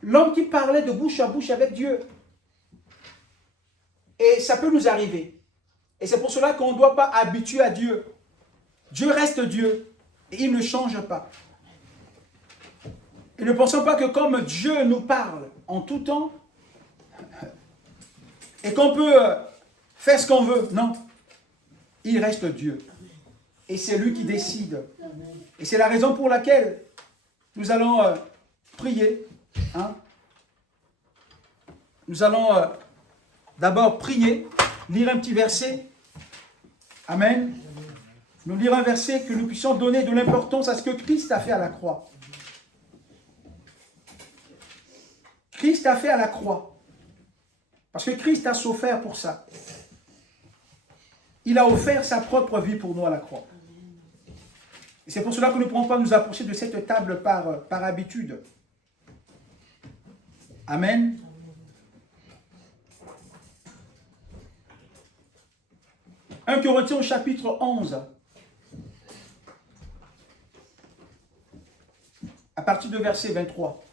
l'homme qui parlait de bouche à bouche avec Dieu, et ça peut nous arriver. Et c'est pour cela qu'on ne doit pas habituer à Dieu. Dieu reste Dieu, et il ne change pas. Et ne pensons pas que comme Dieu nous parle en tout temps, et qu'on peut faire ce qu'on veut, non. Il reste Dieu. Et c'est lui qui décide. Et c'est la raison pour laquelle nous allons prier. Hein? Nous allons d'abord prier, lire un petit verset. Amen. Nous lire un verset que nous puissions donner de l'importance à ce que Christ a fait à la croix. Christ a fait à la croix. Parce que Christ a souffert pour ça. Il a offert sa propre vie pour nous à la croix. Et c'est pour cela que nous ne pouvons pas nous approcher de cette table par habitude. Amen. « 1 Corinthiens au chapitre 11. À partir de verset 23.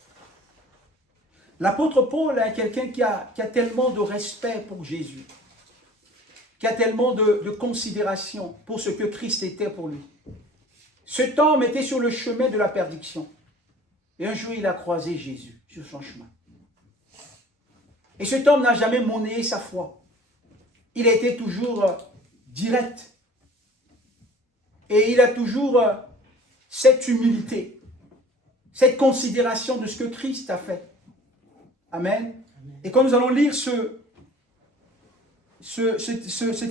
L'apôtre Paul est quelqu'un qui a tellement de respect pour Jésus, qui a tellement de considération pour ce que Christ était pour lui. Cet homme était sur le chemin de la perdition. Et un jour, il a croisé Jésus sur son chemin. Et cet homme n'a jamais monnayé sa foi. Il a été toujours direct. Et il a toujours cette humilité, cette considération de ce que Christ a fait. Amen. Et quand nous allons lire cet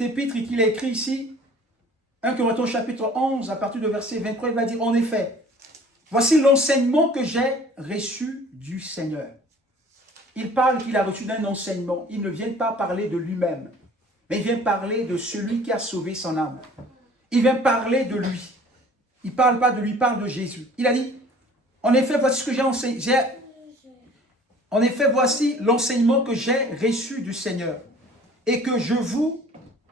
épître qu'il a écrit ici, 1 Corinthiens chapitre 11, à partir de verset 23, il va dire, en effet, voici l'enseignement que j'ai reçu du Seigneur. Il parle qu'il a reçu d'un enseignement. Il ne vient pas parler de lui-même, mais il vient parler de celui qui a sauvé son âme. Il vient parler de lui. Il ne parle pas de lui, il parle de Jésus. Il a dit, en effet, voici ce que j'ai enseigné. En effet, voici l'enseignement que j'ai reçu du Seigneur et que je vous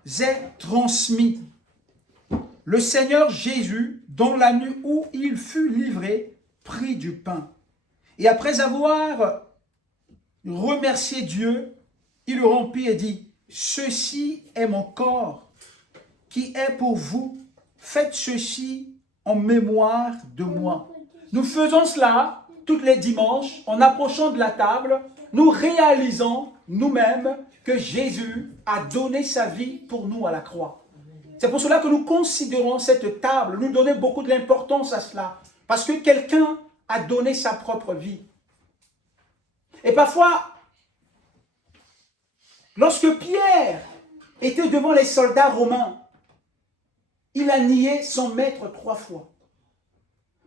ai transmis. Le Seigneur Jésus, dans la nuit où il fut livré, prit du pain. Et après avoir remercié Dieu, il le rompit et dit, « Ceci est mon corps qui est pour vous. Faites ceci en mémoire de moi. » Nous faisons cela tous les dimanches, en approchant de la table, nous réalisons nous-mêmes que Jésus a donné sa vie pour nous à la croix. C'est pour cela que nous considérons cette table, nous donnons beaucoup de l'importance à cela, parce que quelqu'un a donné sa propre vie. Et parfois, lorsque Pierre était devant les soldats romains, il a nié son maître 3 fois,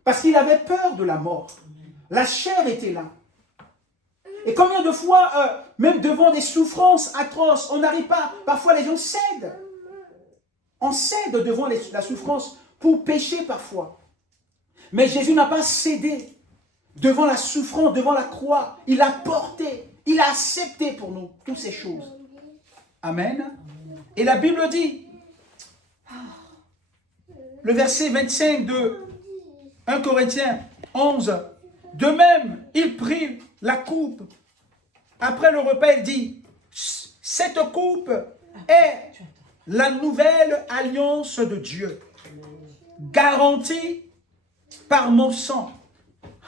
parce qu'il avait peur de la mort. La chair était là. Et combien de fois, même devant des souffrances atroces, on n'arrive pas, parfois les gens cèdent. On cède devant la souffrance pour pécher parfois. Mais Jésus n'a pas cédé devant la souffrance, devant la croix. Il a porté, il a accepté pour nous toutes ces choses. Amen. Et la Bible dit, le verset 25 de 1 Corinthiens 11, de même, il prit la coupe. Après le repas, il dit, cette coupe est la nouvelle alliance de Dieu, garantie par mon sang.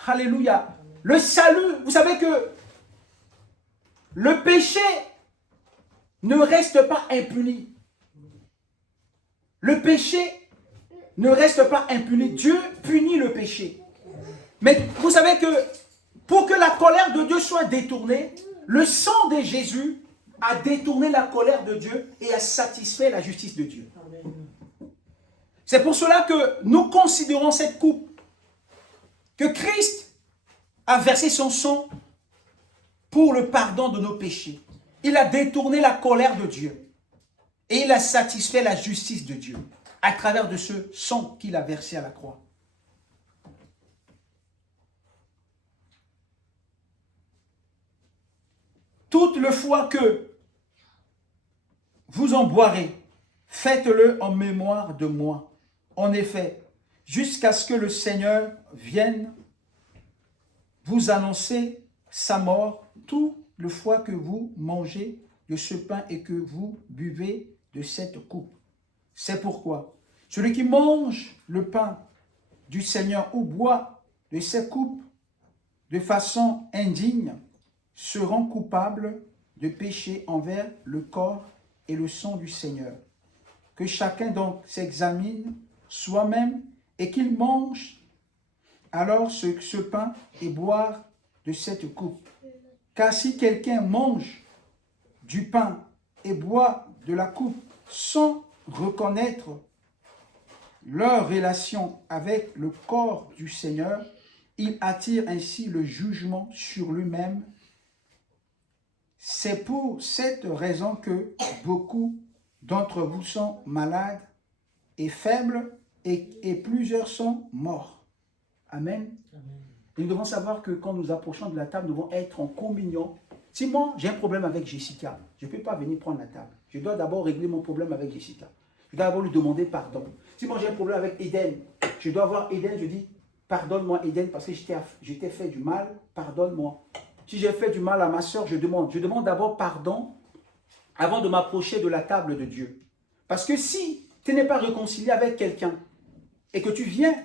Alléluia. Le salut, vous savez que le péché ne reste pas impuni. Le péché ne reste pas impuni. Dieu punit le péché. Mais vous savez que pour que la colère de Dieu soit détournée, le sang de Jésus a détourné la colère de Dieu et a satisfait la justice de Dieu. C'est pour cela que nous considérons cette coupe, que Christ a versé son sang pour le pardon de nos péchés. Il a détourné la colère de Dieu et il a satisfait la justice de Dieu à travers de ce sang qu'il a versé à la croix. Toute le fois que vous en boirez, faites-le en mémoire de moi. En effet, jusqu'à ce que le Seigneur vienne vous annoncer sa mort, tout le fois que vous mangez de ce pain et que vous buvez de cette coupe. C'est pourquoi celui qui mange le pain du Seigneur ou boit de cette coupe de façon indigne se rend coupable de péché envers le corps et le sang du Seigneur. Que chacun donc s'examine soi-même et qu'il mange alors ce pain et boire de cette coupe. Car si quelqu'un mange du pain et boit de la coupe sans reconnaître leur relation avec le corps du Seigneur, il attire ainsi le jugement sur lui-même. C'est pour cette raison que beaucoup d'entre vous sont malades et faibles et plusieurs sont morts. Amen. Et nous devons savoir que quand nous approchons de la table, nous devons être en communion. Si moi, j'ai un problème avec Jessica, je ne peux pas venir prendre la table. Je dois d'abord régler mon problème avec Jessica. Je dois d'abord lui demander pardon. Si moi, j'ai un problème avec Eden, je dois voir Eden, je dis, pardonne-moi Eden parce que je t'ai fait du mal, pardonne-moi. Si j'ai fait du mal à ma soeur, je demande d'abord pardon avant de m'approcher de la table de Dieu. Parce que si tu n'es pas réconcilié avec quelqu'un et que tu viens,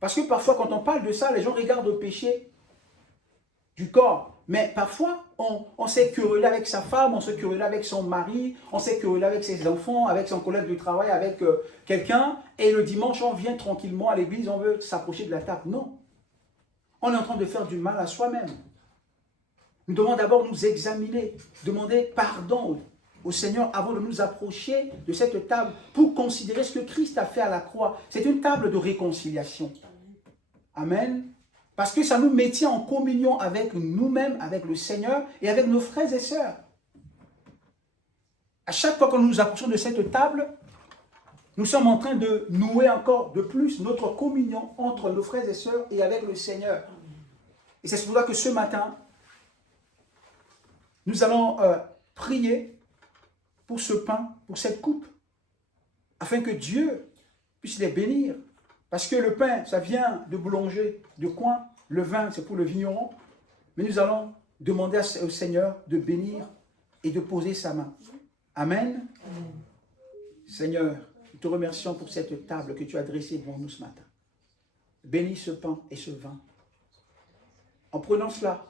parce que parfois quand on parle de ça, les gens regardent au péché du corps. Mais parfois, on s'est querellé avec sa femme, on s'est querellé avec son mari, on s'est querellé avec ses enfants, avec son collègue du travail, avec quelqu'un. Et le dimanche, on vient tranquillement à l'église, on veut s'approcher de la table. Non. On est en train de faire du mal à soi-même. Nous devons d'abord nous examiner, demander pardon au Seigneur avant de nous approcher de cette table pour considérer ce que Christ a fait à la croix. C'est une table de réconciliation. Amen. Parce que ça nous maintient en communion avec nous-mêmes, avec le Seigneur et avec nos frères et sœurs. À chaque fois que nous nous approchons de cette table, nous sommes en train de nouer encore de plus notre communion entre nos frères et sœurs et avec le Seigneur. Et c'est pour ça que ce matin, nous allons prier pour ce pain, pour cette coupe, afin que Dieu puisse les bénir. Parce que le pain, ça vient de boulanger, de coin. Le vin, c'est pour le vigneron. Mais nous allons demander au Seigneur de bénir et de poser sa main. Amen. Amen. Seigneur, nous te remercions pour cette table que tu as dressée devant nous ce matin. Bénis ce pain et ce vin. En prenant cela,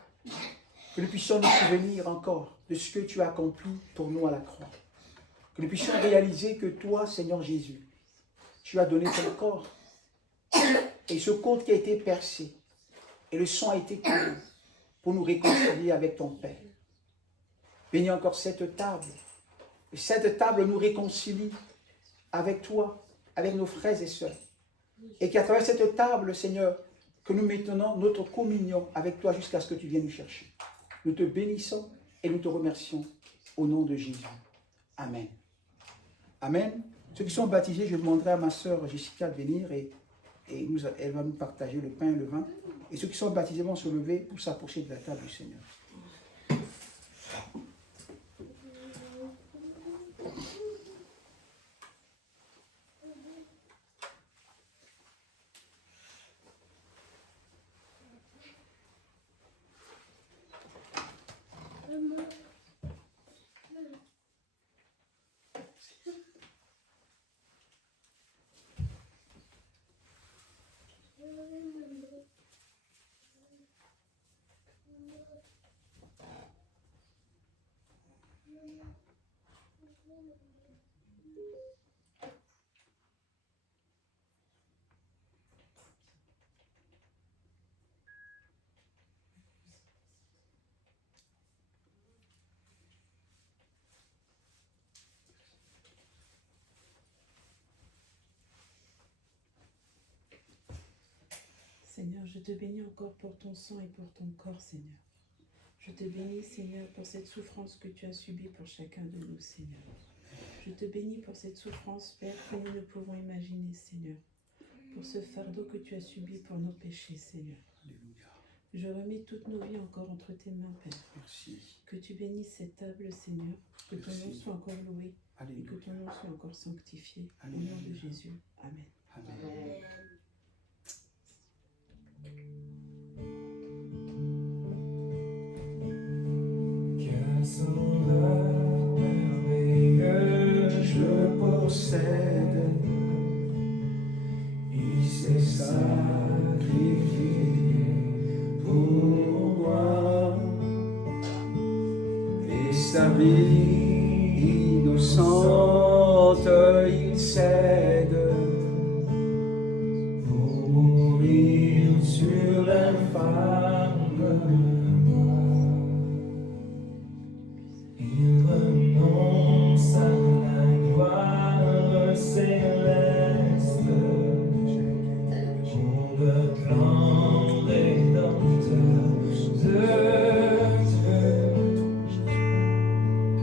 que nous puissions nous souvenir encore de ce que tu as accompli pour nous à la croix. Que nous puissions réaliser que toi, Seigneur Jésus, tu as donné ton corps. Et ce côte qui a été percé, et le sang a été coulé pour nous réconcilier avec ton Père. Bénis encore cette table. Et cette table nous réconcilie avec toi, avec nos frères et sœurs. Et qu'à travers cette table, Seigneur, que nous maintenons notre communion avec toi jusqu'à ce que tu viennes nous chercher. Nous te bénissons et nous te remercions au nom de Jésus. Amen. Amen. Ceux qui sont baptisés, je demanderai à ma sœur Jessica de venir et elle va nous partager le pain et le vin. Et ceux qui sont baptisés vont se lever pour s'approcher de la table du Seigneur. Seigneur, je te bénis encore pour ton sang et pour ton corps, Seigneur. Je te bénis, Seigneur, pour cette souffrance que tu as subie pour chacun de nous, Seigneur. Je te bénis pour cette souffrance, Père, que nous ne pouvons imaginer, Seigneur. Pour ce fardeau que tu as subi pour nos péchés, Seigneur. Je remets toutes nos vies encore entre tes mains, Père. Merci. Que tu bénisses cette table, Seigneur. Que ton nom soit encore loué et que Alléluia. ton nom soit encore sanctifié. Au nom Alléluia. de Jésus. Amen. Amen. Qu'un sauveur merveilleux je possède, il s'est sacrifié pour moi, Et sa vie innocente, il cède. pour mourir sur l'infâme croix. Il renonce à la gloire céleste pour le plan rédempteur de Dieu.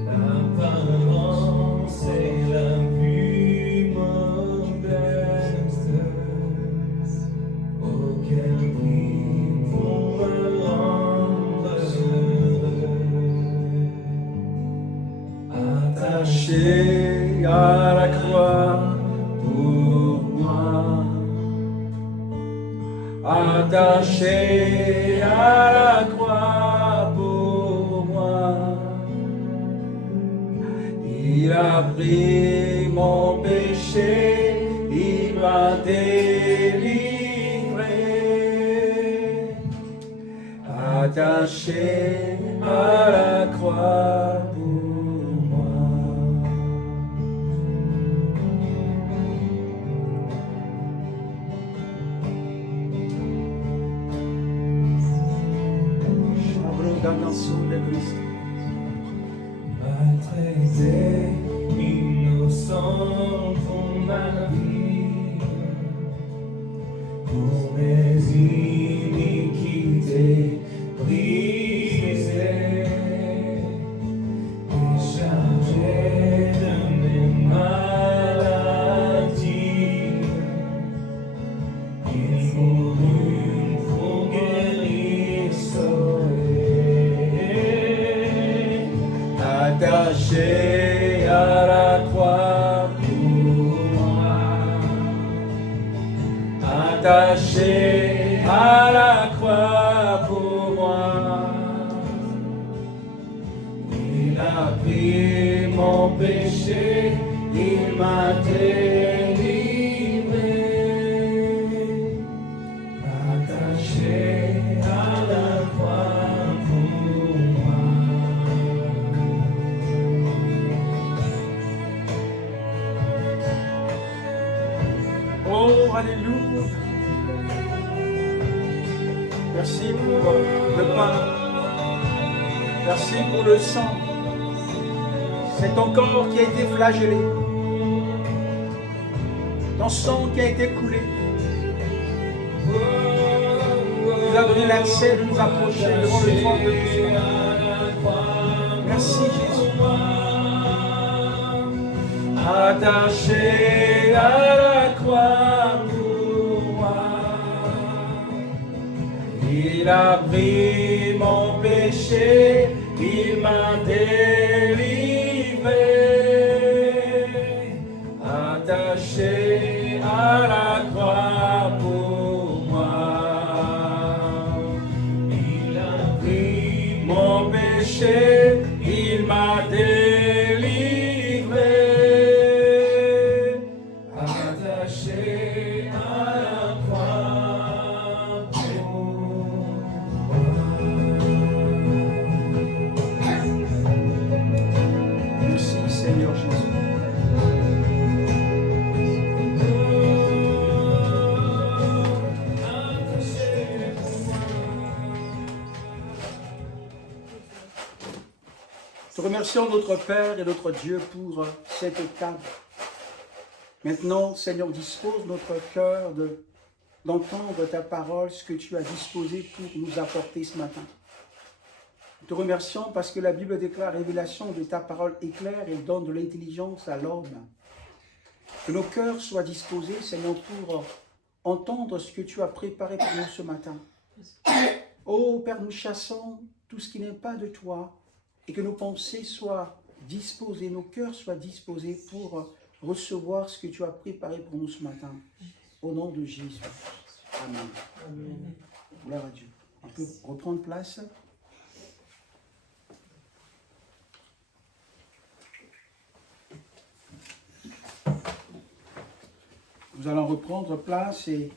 L'apparence est la plus modeste, auquel prix pour me rendre heureux. Attaché à la croix pour moi. Attaché à la croix pour moi. Il a pris mon péché, il m'a délivré. Attaché à la croix pour moi. Maltraité, innocent pour ma vie, pour mes iniquités brisées, déchargé de mes maladies, il mourut pour guérir, sauver. Attaché à la croix pour moi. Attaché à la croix pour moi. Il a pris mon péché, il m'a délivré. Attaché à la croix pour moi. Oh, alléluia. Merci pour le pain. Merci pour le sang. C'est ton corps qui a été flagellé. Ton sang qui a été coulé. Nous a donné l'accès de nous approcher devant le trône de Dieu. Merci Jésus. Attaché à la croix pour moi. Il a pris mon péché, il m'a délivré. Attaché à la croix pour moi. Il a pris mon péché, il m'a délivré. Attaché à la croix pour moi. Merci Seigneur Jésus. Nous remercions notre Père et notre Dieu pour cette table. Maintenant, Seigneur, dispose notre cœur d'entendre ta parole, ce que tu as disposé pour nous apporter ce matin. Nous te remercions parce que la Bible déclare: révélation de ta parole éclaire et donne de l'intelligence à l'homme. Que nos cœurs soient disposés, Seigneur, pour entendre ce que tu as préparé pour nous ce matin. Ô Père, nous chassons tout ce qui n'est pas de toi et que nos pensées soient disposées, nos cœurs soient disposés pour recevoir ce que tu as préparé pour nous ce matin. Au nom de Jésus. Amen. Amen. Gloire à Dieu. On peut reprendre place. Nous allons reprendre place et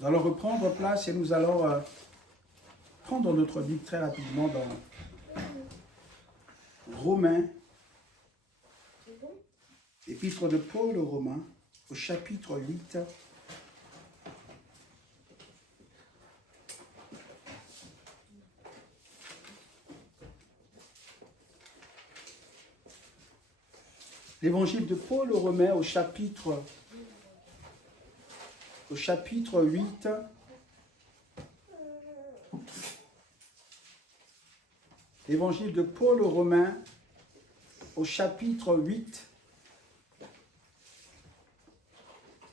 nous allons reprendre place et nous allons prendre notre Bible très rapidement dans Romains, épître de Paul aux Romains, au chapitre 8. L'évangile de Paul aux Romains au chapitre 8. L'évangile de Paul aux Romains au chapitre 8.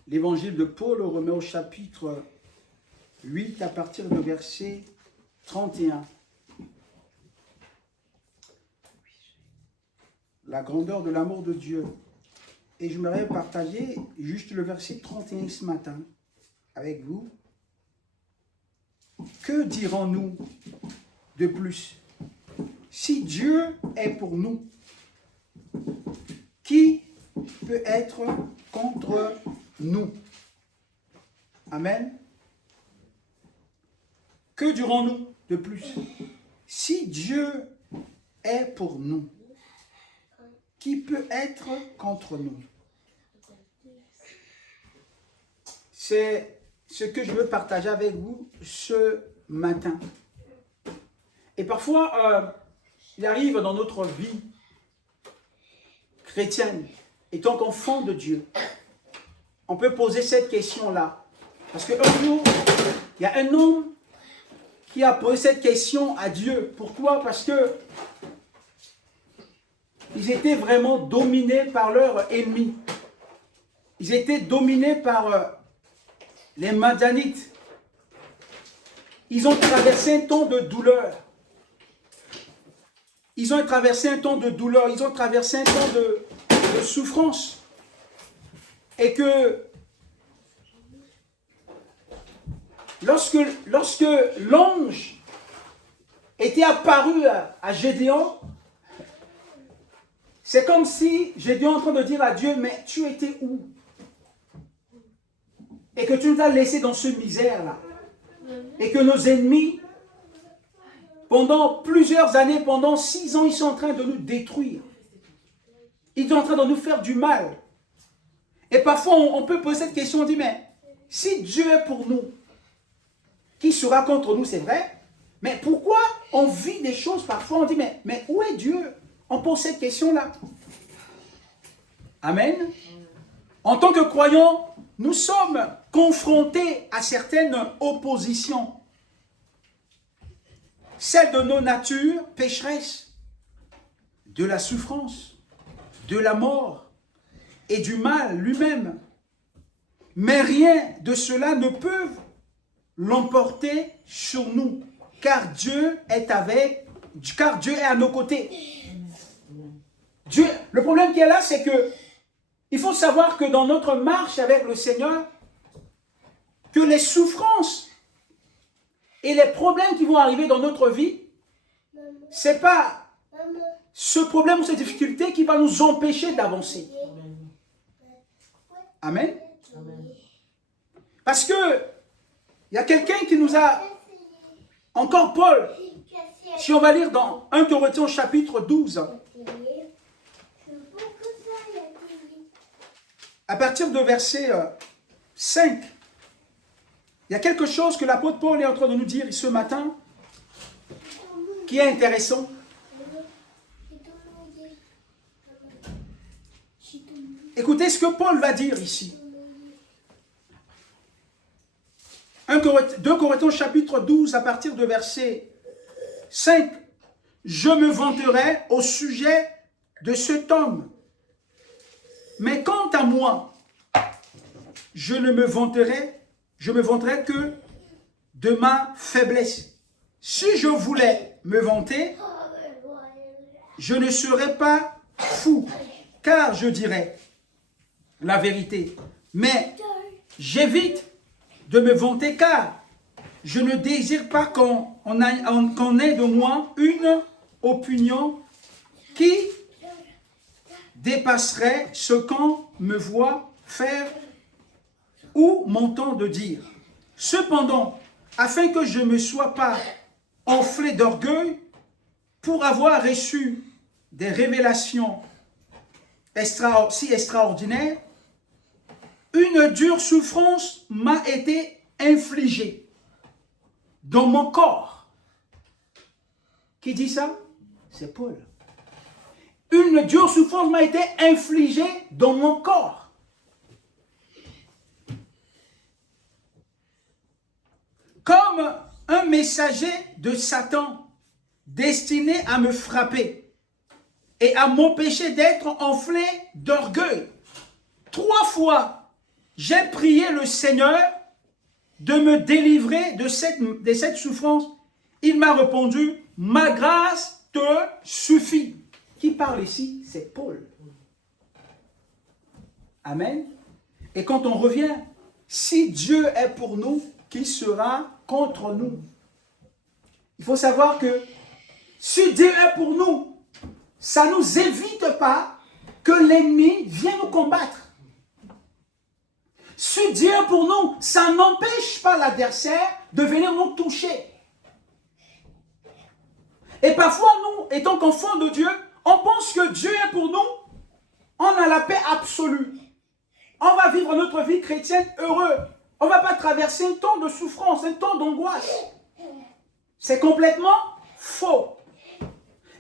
L'évangile de Paul aux Romains au chapitre 8 à partir du verset 31. La grandeur de l'amour de Dieu. Et je voudrais partager juste le verset 31 ce matin avec vous. Que dirons-nous de plus? Si Dieu est pour nous, qui peut être contre nous? Amen. Que dirons-nous de plus? Si Dieu est pour nous, qui peut être contre nous? C'est ce que je veux partager avec vous ce matin. Et parfois, il arrive dans notre vie chrétienne, étant qu'enfant de Dieu, on peut poser cette question-là. Parce qu'un jour, il y a un homme qui a posé cette question à Dieu. Pourquoi? Parce que ils étaient vraiment dominés par leurs ennemis. Ils étaient dominés par les Madianites. Ils ont traversé un temps de douleur. Ils ont traversé un temps de douleur. Ils ont traversé un temps de souffrance. Et que lorsque l'ange était apparu à Gédéon, c'est comme si Gédéon est en train de dire à Dieu, mais tu étais où? Et que tu nous as laissés dans ce misère-là. Et que nos ennemis, pendant plusieurs années, pendant 6 ans, ils sont en train de nous détruire. Ils sont en train de nous faire du mal. Et parfois, on peut poser cette question, on dit, mais si Dieu est pour nous, qui sera contre nous, c'est vrai? Mais pourquoi on vit des choses parfois, on dit, mais où est Dieu? On pose cette question-là. Amen. En tant que croyants, nous sommes confrontés à certaines oppositions. Celle de nos natures pécheresses, de la souffrance, de la mort et du mal lui-même. Mais rien de cela ne peut l'emporter sur nous, car Dieu est à nos côtés. Dieu, le problème qui est là, c'est que il faut savoir que dans notre marche avec le Seigneur, que les souffrances et les problèmes qui vont arriver dans notre vie, ce n'est pas ce problème ou cette difficulté qui va nous empêcher d'avancer. Amen. Parce que il y a quelqu'un qui nous a, encore Paul, si on va lire dans 1 Corinthiens chapitre 12, à partir de verset 5, il y a quelque chose que l'apôtre Paul est en train de nous dire ce matin qui est intéressant. Écoutez ce que Paul va dire ici. 2 Corinthiens chapitre 12 à partir de verset 5. Je me vanterai au sujet de cet homme. Mais quant à moi, je me vanterai que de ma faiblesse. Si je voulais me vanter, je ne serais pas fou, car je dirais la vérité. Mais j'évite de me vanter, car je ne désire pas qu'on ait de moi une opinion qui dépasserait ce qu'on me voit faire ou m'entend de dire. Cependant, afin que je ne me sois pas enflé d'orgueil pour avoir reçu des révélations si extraordinaires, une dure souffrance m'a été infligée dans mon corps. Qui dit ça? C'est Paul. Une dure souffrance m'a été infligée dans mon corps. Comme un messager de Satan destiné à me frapper et à m'empêcher d'être enflé d'orgueil. 3 fois, j'ai prié le Seigneur de me délivrer de cette souffrance. Il m'a répondu, ma grâce te suffit. Qui parle ici? C'est Paul. Amen. Et quand on revient, si Dieu est pour nous, qui sera contre nous? Il faut savoir que si Dieu est pour nous, ça ne nous évite pas que l'ennemi vienne nous combattre. Si Dieu est pour nous, ça n'empêche pas l'adversaire de venir nous toucher. Et parfois, nous, étant qu'enfants de Dieu, on pense que Dieu est pour nous, on a la paix absolue. On va vivre notre vie chrétienne heureux. On ne va pas traverser un temps de souffrance, un temps d'angoisse. C'est complètement faux.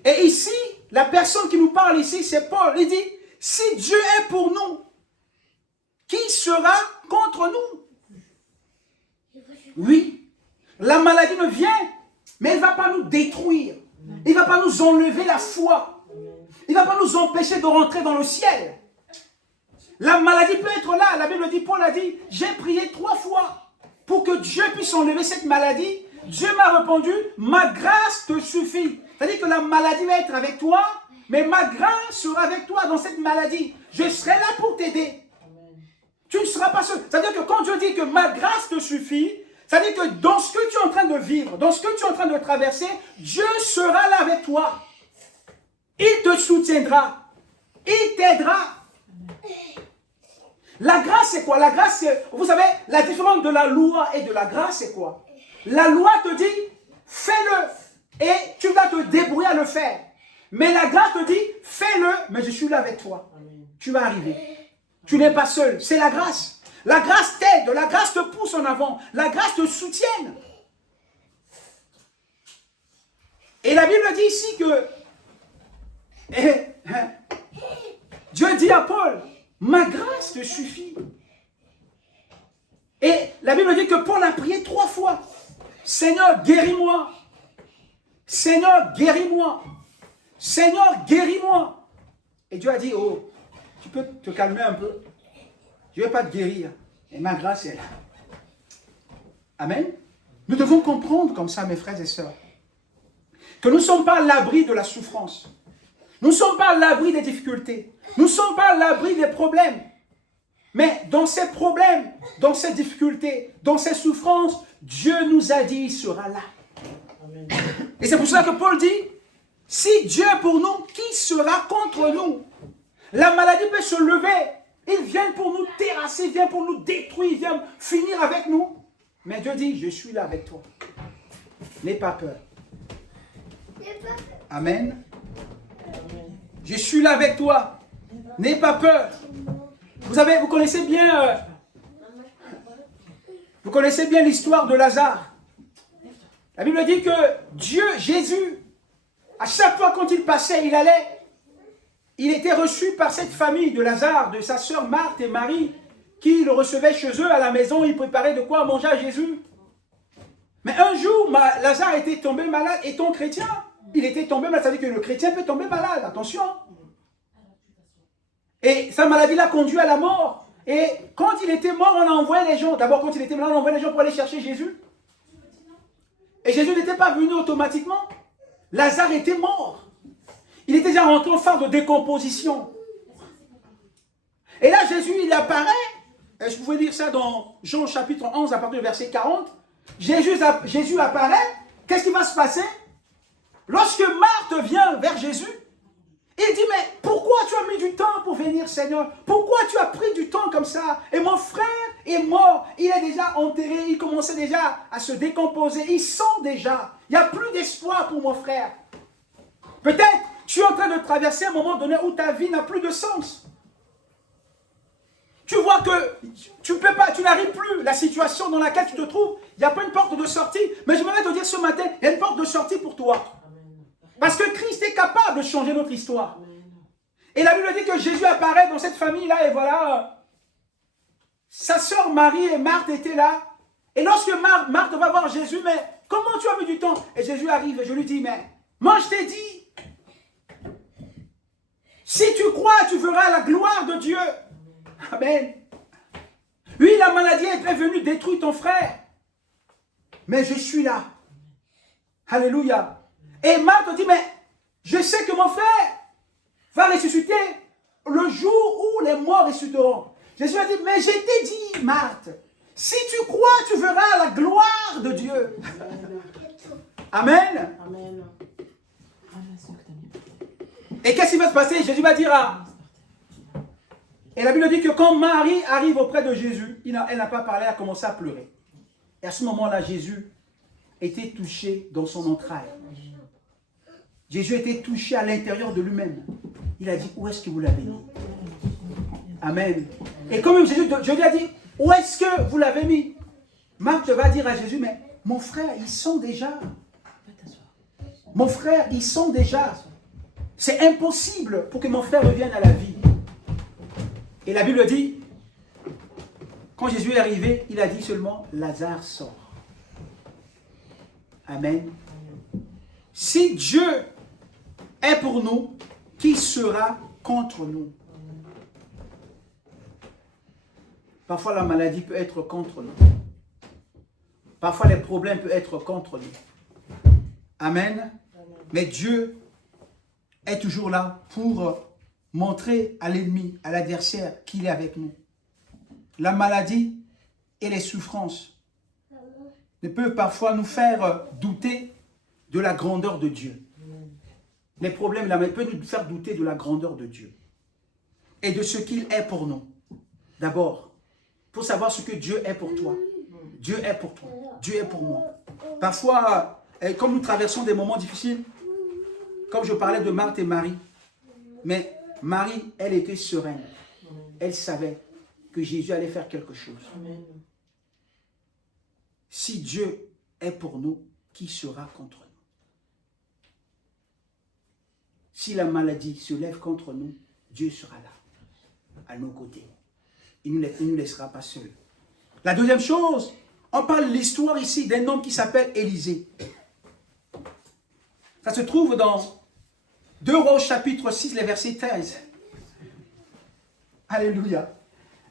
Et ici, la personne qui nous parle ici, c'est Paul. Il dit, si Dieu est pour nous, qui sera contre nous? Oui, la maladie ne vient, mais elle ne va pas nous détruire. Il ne va pas nous enlever la foi. Il ne va pas nous empêcher de rentrer dans le ciel. La maladie peut être là. La Bible dit, Paul a dit, j'ai prié 3 fois pour que Dieu puisse enlever cette maladie. Dieu m'a répondu, ma grâce te suffit. C'est-à-dire que la maladie va être avec toi, mais ma grâce sera avec toi dans cette maladie. Je serai là pour t'aider. Tu ne seras pas seul. C'est-à-dire que quand Dieu dit que ma grâce te suffit, c'est-à-dire que dans ce que tu es en train de vivre, dans ce que tu es en train de traverser, Dieu sera là avec toi. Il te soutiendra. Il t'aidera. La grâce, c'est quoi? La grâce, c'est, vous savez, la différence de la loi et de la grâce, c'est quoi? La loi te dit, fais-le, et tu vas te débrouiller à le faire. Mais la grâce te dit, fais-le, mais je suis là avec toi. Tu vas arriver. Tu n'es pas seul, c'est la grâce. La grâce t'aide, la grâce te pousse en avant, la grâce te soutient. Et la Bible dit ici que Dieu dit à Paul, ma grâce te suffit. Et la Bible dit que Paul a prié 3 fois. Seigneur, guéris-moi. Seigneur, guéris-moi. Seigneur, guéris-moi. Et Dieu a dit, oh, tu peux te calmer un peu. Je ne vais pas te guérir. Et ma grâce est là. Amen. Nous devons comprendre comme ça, mes frères et sœurs, que nous ne sommes pas à l'abri de la souffrance. Nous ne sommes pas à l'abri des difficultés. Nous ne sommes pas à l'abri des problèmes. Mais dans ces problèmes, dans ces difficultés, dans ces souffrances, Dieu nous a dit, il sera là. Amen. Et c'est pour cela que Paul dit, si Dieu est pour nous, qui sera contre nous? La maladie peut se lever. Il vient pour nous terrasser, il vient pour nous détruire, il vient finir avec nous. Mais Dieu dit, je suis là avec toi. N'aie pas peur. Amen. Je suis là avec toi. N'aie pas peur. Vous connaissez bien l'histoire de Lazare. La Bible dit que Dieu, Jésus, à chaque fois quand il passait, il était reçu par cette famille de Lazare, de sa sœur Marthe et Marie, qui le recevaient chez eux à la maison. Ils préparaient de quoi manger à Jésus. Mais un jour, Lazare était tombé malade. Étant chrétien, il était tombé malade. Ça veut dire que le chrétien peut tomber malade. Attention. Et sa maladie l'a conduit à la mort. Et quand il était mort, on a envoyé les gens. D'abord, quand il était malade, on a envoyé les gens pour aller chercher Jésus. Et Jésus n'était pas venu automatiquement. Lazare était mort. Il était déjà rentré en phase de décomposition. Et là, Jésus, il apparaît. Et je pouvais lire ça dans Jean chapitre 11, à partir du verset 40. Jésus apparaît. Qu'est-ce qui va se passer? Lorsque Marthe vient vers Jésus, il dit, mais pourquoi tu as mis du temps pour venir, Seigneur? Pourquoi tu as pris du temps comme ça? Et mon frère est mort, il est déjà enterré, il commençait déjà à se décomposer, il sent déjà, il n'y a plus d'espoir pour mon frère. Peut-être tu es en train de traverser un moment donné où ta vie n'a plus de sens. Tu vois que tu peux pas, tu n'arrives plus, la situation dans laquelle tu te trouves, il n'y a pas une porte de sortie. Mais je voudrais te dire ce matin, il y a une porte de sortie pour toi. Parce que Christ est capable de changer notre histoire. Et la Bible dit que Jésus apparaît dans cette famille-là, et voilà, sa sœur Marie et Marthe étaient là. Et lorsque Marthe va voir Jésus, mais comment tu as mis du temps? Et Jésus arrive et je lui dis, mais moi je t'ai dit, si tu crois, tu verras la gloire de Dieu. Amen. Oui, la maladie est venue détruire ton frère. Mais je suis là. Alléluia. Et Marthe dit, mais je sais que mon frère va ressusciter le jour où les morts ressusciteront. Jésus a dit, mais je t'ai dit, Marthe, si tu crois, tu verras la gloire de Dieu. Amen. Amen. Et qu'est-ce qui va se passer? Jésus va dire à... Et la Bible dit que quand Marie arrive auprès de Jésus, elle n'a pas parlé, elle a commencé à pleurer. Et à ce moment-là, Jésus était touché dans son entraille. Jésus était touché à l'intérieur de lui-même. Il a dit, où est-ce que vous l'avez mis? Amen. Et quand même Jésus a dit, où est-ce que vous l'avez mis? Marthe va dire à Jésus, mais mon frère, ils sont déjà. Mon frère, ils sont déjà. C'est impossible pour que mon frère revienne à la vie. Et la Bible dit, quand Jésus est arrivé, il a dit seulement, Lazare sort. Amen. Si Dieu est pour nous, qui sera contre nous? Parfois la maladie peut être contre nous. Parfois les problèmes peuvent être contre nous. Amen. Mais Dieu est toujours là pour montrer à l'ennemi, à l'adversaire qu'il est avec nous. La maladie et les souffrances ne peuvent parfois nous faire douter de la grandeur de Dieu. Les problèmes, la maladie peuvent nous faire douter de la grandeur de Dieu et de ce qu'il est pour nous. D'abord, pour savoir ce que Dieu est pour toi. Dieu est pour toi. Dieu est pour moi. Parfois, comme nous traversons des moments difficiles, comme je parlais de Marthe et Marie, mais Marie, elle était sereine. Elle savait que Jésus allait faire quelque chose. Si Dieu est pour nous, qui sera contre nous? Si la maladie se lève contre nous, Dieu sera là, à nos côtés. Il ne nous laissera pas seuls. La deuxième chose, on parle de l'histoire ici d'un homme qui s'appelle Élisée. Ça se trouve dans 2 Rois chapitre 6, les versets 13. Alléluia.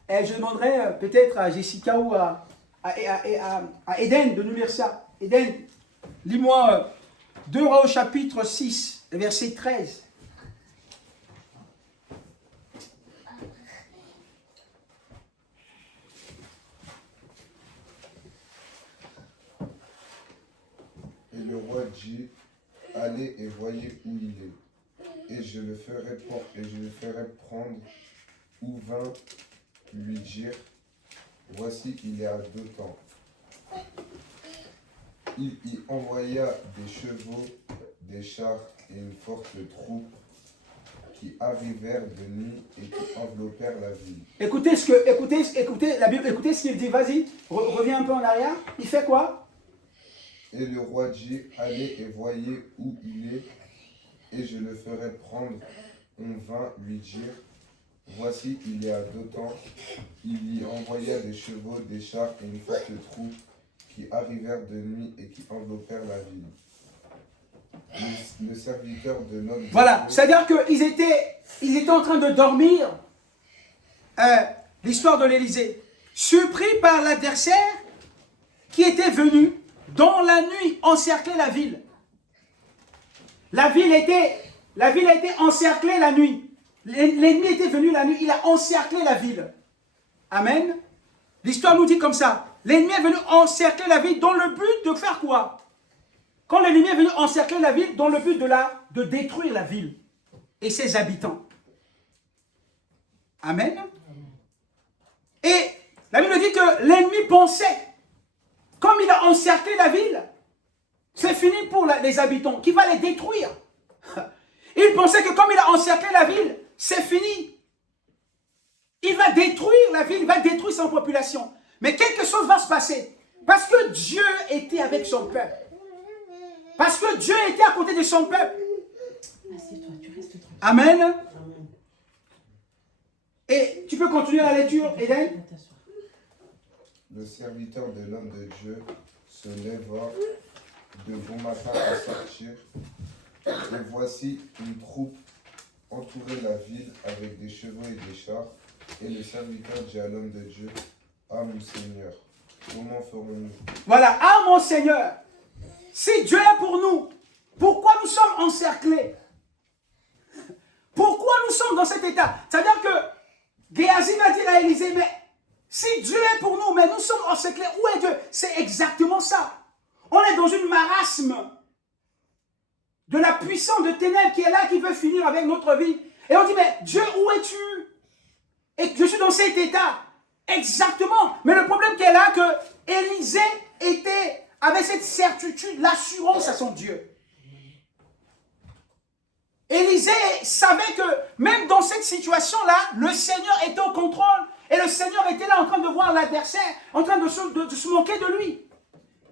Et je demanderai peut-être à Jessica ou à Eden de nous lire ça. Eden, lis-moi 2 Rois chapitre 6, les versets 13. Et le roi dit, allez et voyez où il est, et je le ferai prendre où vint lui dire, voici il est à 2 temps. Il y envoya des chevaux, des chars et une forte troupe qui arrivèrent de nuit et qui enveloppèrent la ville. Écoutez la Bible, écoutez ce qu'il dit, vas-y, reviens un peu en arrière. Il fait quoi? Et le roi dit, allez et voyez où il est, et je le ferai prendre. On vint lui dire, voici il est à 2 temps. Il y envoya des chevaux, des chars et une forte troupe qui arrivèrent de nuit et qui enveloppèrent la ville. Le serviteur de l'homme... Voilà, c'est-à-dire qu'ils étaient en train de dormir. l'histoire de l'Élysée. Surpris par l'adversaire qui était venu dans la nuit encercler la ville. La ville a été encerclée la nuit. L'ennemi était venu la nuit, il a encerclé la ville. Amen. L'histoire nous dit comme ça. L'ennemi est venu encercler la ville dans le but de faire quoi? Quand l'ennemi est venu encercler la ville dans le but de détruire la ville et ses habitants. Amen. Et la Bible dit que l'ennemi pensait, comme il a encerclé la ville, c'est fini pour les habitants, qu'il va les détruire. Il pensait que comme il a encerclé la ville, c'est fini. Il va détruire la ville, il va détruire son population. Mais quelque chose va se passer. Parce que Dieu était avec son peuple. Parce que Dieu était à côté de son peuple. Assieds-toi, tu restes tranquille. Amen. Amen. Et tu peux continuer la lecture, Eden? Va t'asseoir. Le serviteur de l'homme de Dieu se leva de bon matin à sortir. Et voici une troupe entourait la ville avec des chevaux et des chars. Et le serviteur dit à l'homme de Dieu, « Ah, mon Seigneur, comment ferons-nous » Voilà. Ah, mon Seigneur, si Dieu est pour nous, pourquoi nous sommes encerclés? Pourquoi nous sommes dans cet état? C'est-à-dire que Géasi va dire à Élisée, mais si Dieu est pour nous, mais nous sommes encerclés, où est Dieu? C'est exactement ça. On est dans une marasme de la puissance de ténèbres qui est là, qui veut finir avec notre vie. Et on dit, mais Dieu, où es-tu? Et je suis dans cet état. Exactement. Mais le problème qui est là, que Élisée avait cette certitude, l'assurance à son Dieu. Élisée savait que même dans cette situation-là, le Seigneur était au contrôle. Et le Seigneur était là en train de voir l'adversaire, en train de se moquer de lui.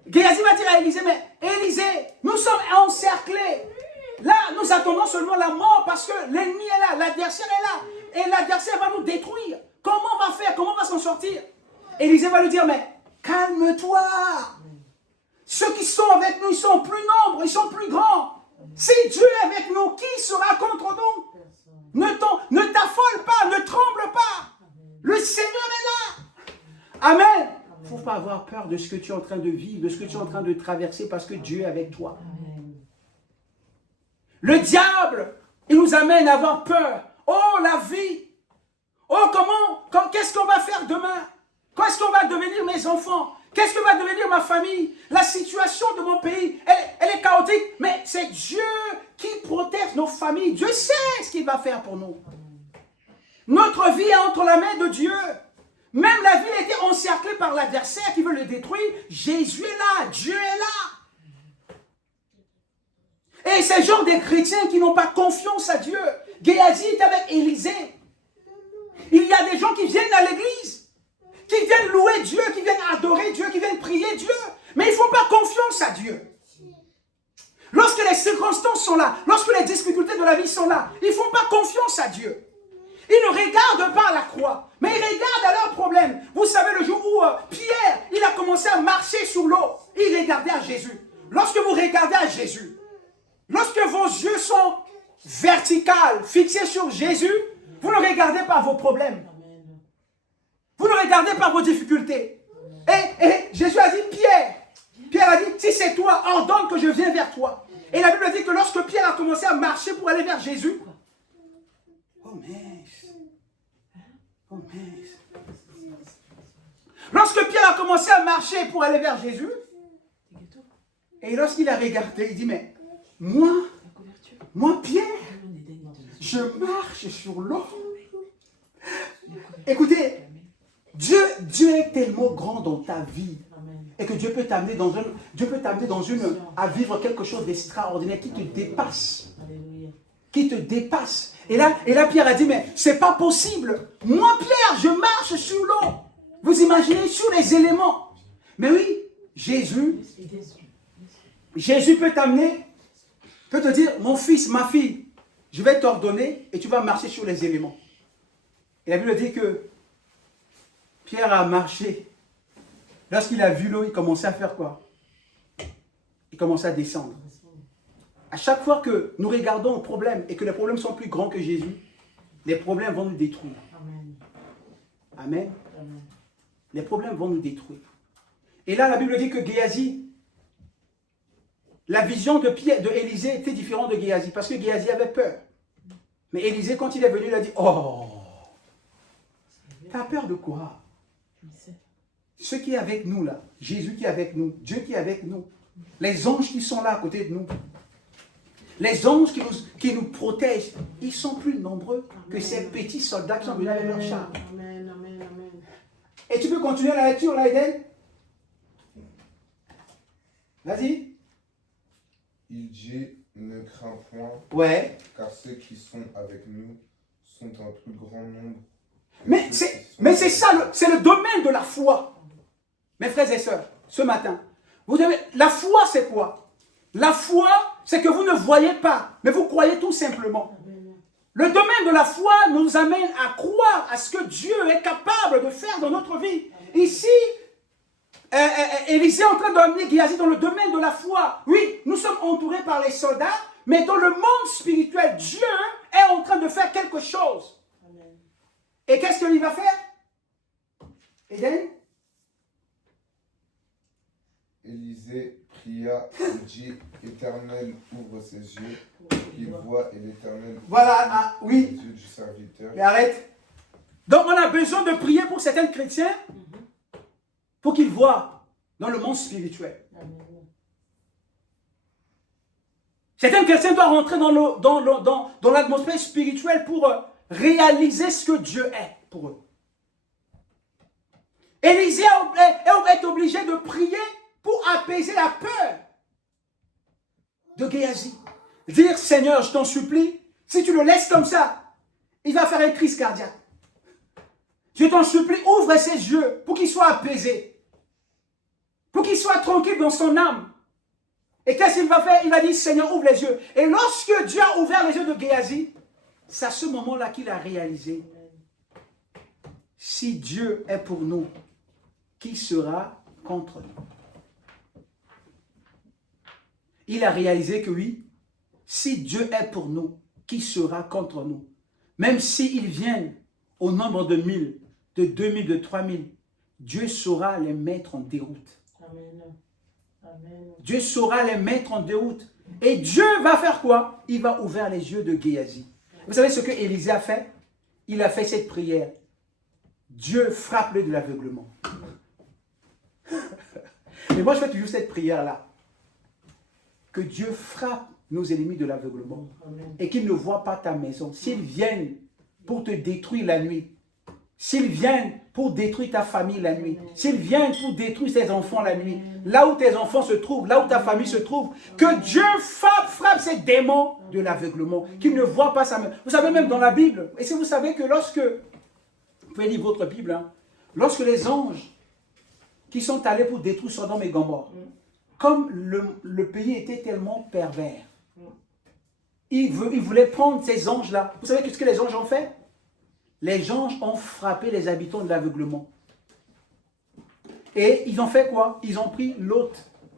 Géasi va dire à Élisée, mais Élisée, nous sommes encerclés. Là, nous attendons seulement la mort parce que l'ennemi est là, l'adversaire est là. Et l'adversaire va nous détruire. Comment on va faire? Comment on va s'en sortir? Élisée va lui dire, mais calme-toi. Ceux qui sont avec nous, ils sont plus nombreux, ils sont plus grands. Si Dieu est avec nous, qui sera contre nous? Ne t'affole pas, ne tremble pas. Le Seigneur est là. Amen. Il ne faut pas avoir peur de ce que tu es en train de vivre, de ce que tu es en train de traverser parce que Dieu est avec toi. Le diable, il nous amène à avoir peur. Oh, la vie. Oh, qu'est-ce qu'on va faire demain? Qu'est-ce qu'on va devenir mes enfants? Qu'est-ce que va devenir ma famille? La situation de mon pays, elle est chaotique. Mais c'est Dieu qui protège nos familles. Dieu sait ce qu'il va faire pour nous. Notre vie est entre la main de Dieu. Même la ville était encerclée par l'adversaire qui veut le détruire. Jésus est là. Dieu est là. Et ces gens des chrétiens qui n'ont pas confiance à Dieu. Géasi est avec Élisée. Il y a des gens qui viennent à l'église, qui viennent louer Dieu, qui viennent adorer Dieu, qui viennent prier Dieu. Mais ils ne font pas confiance à Dieu. Lorsque les circonstances sont là, lorsque les difficultés de la vie sont là, ils ne font pas confiance à Dieu. Ils ne regardent pas à la croix, mais ils regardent à leurs problèmes. Vous savez, le jour où Pierre, il a commencé à marcher sur l'eau, il regardait à Jésus. Lorsque vous regardez à Jésus, lorsque vos yeux sont verticaux, fixés sur Jésus, vous ne regardez pas vos problèmes. Vous ne regardez pas vos difficultés. Et Jésus a dit, Pierre a dit, si c'est toi, ordonne que je vienne vers toi. Et la Bible dit que lorsque Pierre a commencé à marcher pour aller vers Jésus, oh mince, lorsque Pierre a commencé à marcher pour aller vers Jésus, et lorsqu'il a regardé, il dit, mais moi Pierre, je marche sur l'eau. Écoutez, Dieu est tellement grand dans ta vie et que Dieu peut t'amener à vivre quelque chose d'extraordinaire qui te dépasse. Qui te dépasse. Et là, Pierre a dit, mais c'est pas possible. Moi, Pierre, je marche sur l'eau. Vous imaginez, sur les éléments. Mais oui, Jésus peut t'amener, peut te dire, mon fils, ma fille, je vais t'ordonner et tu vas marcher sur les éléments. Et la Bible dit que Pierre a marché. Lorsqu'il a vu l'eau, il commençait à faire quoi? Il commençait à descendre. À chaque fois que nous regardons aux problèmes et que les problèmes sont plus grands que Jésus, les problèmes vont nous détruire. Amen. Amen. Les problèmes vont nous détruire. Et là, la Bible dit que Géasi, la vision de Élisée était différente de Géasi, parce que Géasi avait peur. Mais Élisée, quand il est venu, il a dit, oh, t'as peur de quoi? Ce qui est avec nous là, Jésus qui est avec nous, Dieu qui est avec nous, les anges qui sont là à côté de nous, les anges qui nous protègent, ils sont plus nombreux que ces petits soldats qui sont venus avec leur char. Amen, amen, amen. Et tu peux continuer la lecture là, Eden? Vas-y. Il dit, ne crains point, Ouais. car ceux qui sont avec nous sont un plus grand nombre. que Mais ceux qui c'est sont avec ça, nous. c'est le domaine de la foi. Mes frères et sœurs, ce matin, vous avez, la foi c'est quoi? La foi, c'est que vous ne voyez pas, mais vous croyez tout simplement. Le domaine de la foi nous amène à croire à ce que Dieu est capable de faire dans notre vie. Ici, Élisée est en train d'emmener Géasi dans le domaine de la foi. Oui, nous sommes entourés par les soldats, mais dans le monde spirituel, Dieu est en train de faire quelque chose. Amen. Et qu'est-ce qu'il va faire? Eden? Élisée pria et dit, Éternel, ouvre ses yeux, pour qu'il voie, et l'Éternel Voilà, ouvrit oui. les yeux du serviteur. Mais arrête. Donc on a besoin de prier pour certains chrétiens pour qu'ils voient dans le monde spirituel. Amen. Certains chrétiens doivent rentrer dans l'atmosphère spirituelle pour réaliser ce que Dieu est pour eux. Élisée est obligé de prier pour apaiser la peur de Géasi. Dire, Seigneur, je t'en supplie, si tu le laisses comme ça, il va faire une crise cardiaque. Je t'en supplie, ouvre ses yeux pour qu'il soit apaisé. Pour qu'il soit tranquille dans son âme. Et qu'est-ce qu'il va faire? Il va dire, Seigneur, ouvre les yeux. Et lorsque Dieu a ouvert les yeux de Géasi, c'est à ce moment-là qu'il a réalisé, si Dieu est pour nous, qui sera contre nous? Il a réalisé que oui, si Dieu est pour nous, qui sera contre nous? Même s'ils viennent au nombre de 1000, de 2000, de 3000, Dieu saura les mettre en déroute. Amen. Amen. Dieu saura les mettre en déroute. Et Dieu va faire quoi? Il va ouvrir les yeux de Géasi. Vous savez ce que Élisée a fait? Il a fait cette prière. Dieu frappe-le de l'aveuglement. Et moi je fais toujours cette prière-là. Que Dieu frappe nos ennemis de l'aveuglement. Et qu'ils ne voient pas ta maison. S'ils viennent pour te détruire la nuit, s'ils viennent pour détruire ta famille la nuit, s'ils viennent pour détruire tes enfants la nuit, là où tes enfants se trouvent, là où ta famille se trouve, que Dieu frappe ces démons de l'aveuglement, qu'ils ne voient pas sa main. Vous savez, même dans la Bible, et si vous savez que lorsque, vous pouvez lire votre Bible, hein, lorsque les anges qui sont allés pour détruire Sodome et Gomorrhe, comme le pays était tellement pervers, ils voulaient prendre ces anges-là. Vous savez ce que les anges ont fait? Les anges ont frappé les habitants de l'aveuglement. Et ils ont fait quoi? Ils ont pris Lot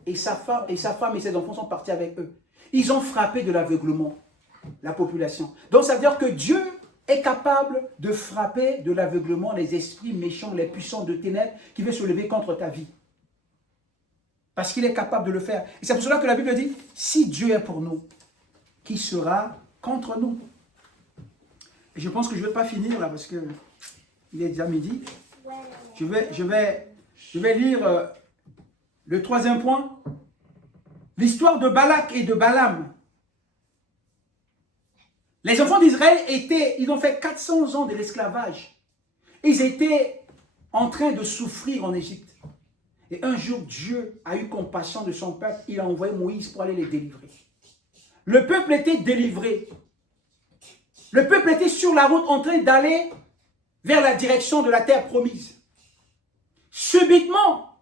et sa femme et ses enfants sont partis avec eux. Ils ont frappé de l'aveuglement la population. Donc ça veut dire que Dieu est capable de frapper de l'aveuglement les esprits méchants, les puissants de ténèbres qui veulent se lever contre ta vie. Parce qu'il est capable de le faire. Et c'est pour cela que la Bible dit, si Dieu est pour nous, qui sera contre nous? Et je pense que je ne vais pas finir là parce qu'il est déjà midi. Je vais lire le troisième point. L'histoire de Balak et de Balaam. Les enfants d'Israël ils ont fait 400 ans de l'esclavage. Ils étaient en train de souffrir en Égypte. Et un jour, Dieu a eu compassion de son peuple. Il a envoyé Moïse pour aller les délivrer. Le peuple était délivré. Le peuple était sur la route en train d'aller vers la direction de la terre promise. Subitement,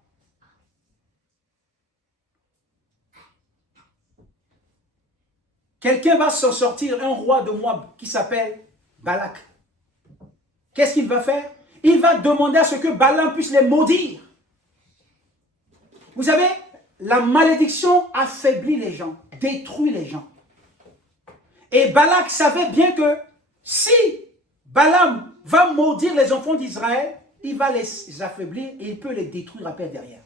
quelqu'un va s'en sortir, un roi de Moab qui s'appelle Balak. Qu'est-ce qu'il va faire? Il va demander à ce que Balaam puisse les maudire. Vous savez, la malédiction affaiblit les gens, détruit les gens. Et Balak savait bien que si Balaam va maudire les enfants d'Israël, il va les affaiblir et il peut les détruire après derrière.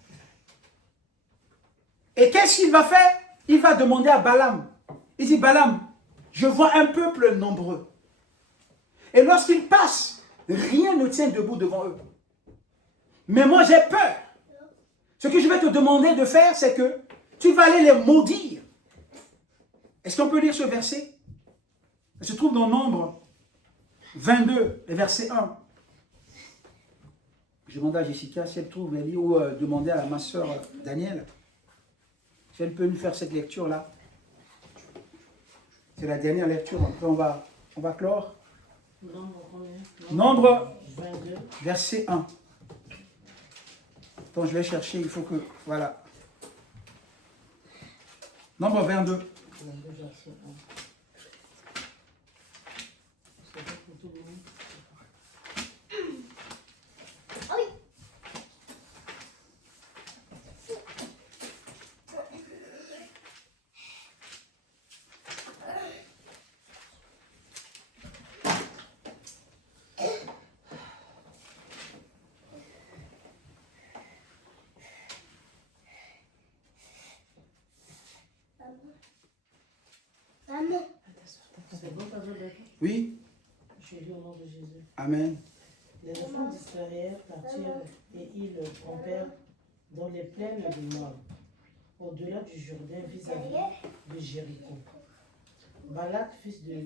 Et qu'est-ce qu'il va faire? Il va demander à Balaam. Il dit, Balaam, je vois un peuple nombreux. Et lorsqu'ils passent, rien ne tient debout devant eux. Mais moi, j'ai peur. Ce que je vais te demander de faire, c'est que tu vas aller les maudire. Est-ce qu'on peut lire ce verset? Il se trouve dans Nombre 22, le verset 1. Je demande à Jessica si elle trouve, elle lit, ou demander à ma soeur Danielle si elle peut nous faire cette lecture-là. C'est la dernière lecture, après on va clore. Nombre 22. verset 1. Attends, je vais chercher, il faut que... Voilà. Nombre 22. 22, verset 1. C'est pas pour tout le monde. C'est bon, Papa Bethel? Oui. Je lis au nom de Jésus. Amen. Les enfants d'Israël partirent et ils campèrent dans les plaines du Nord, au-delà du Jourdain vis-à-vis de Jéricho. Balak, fils de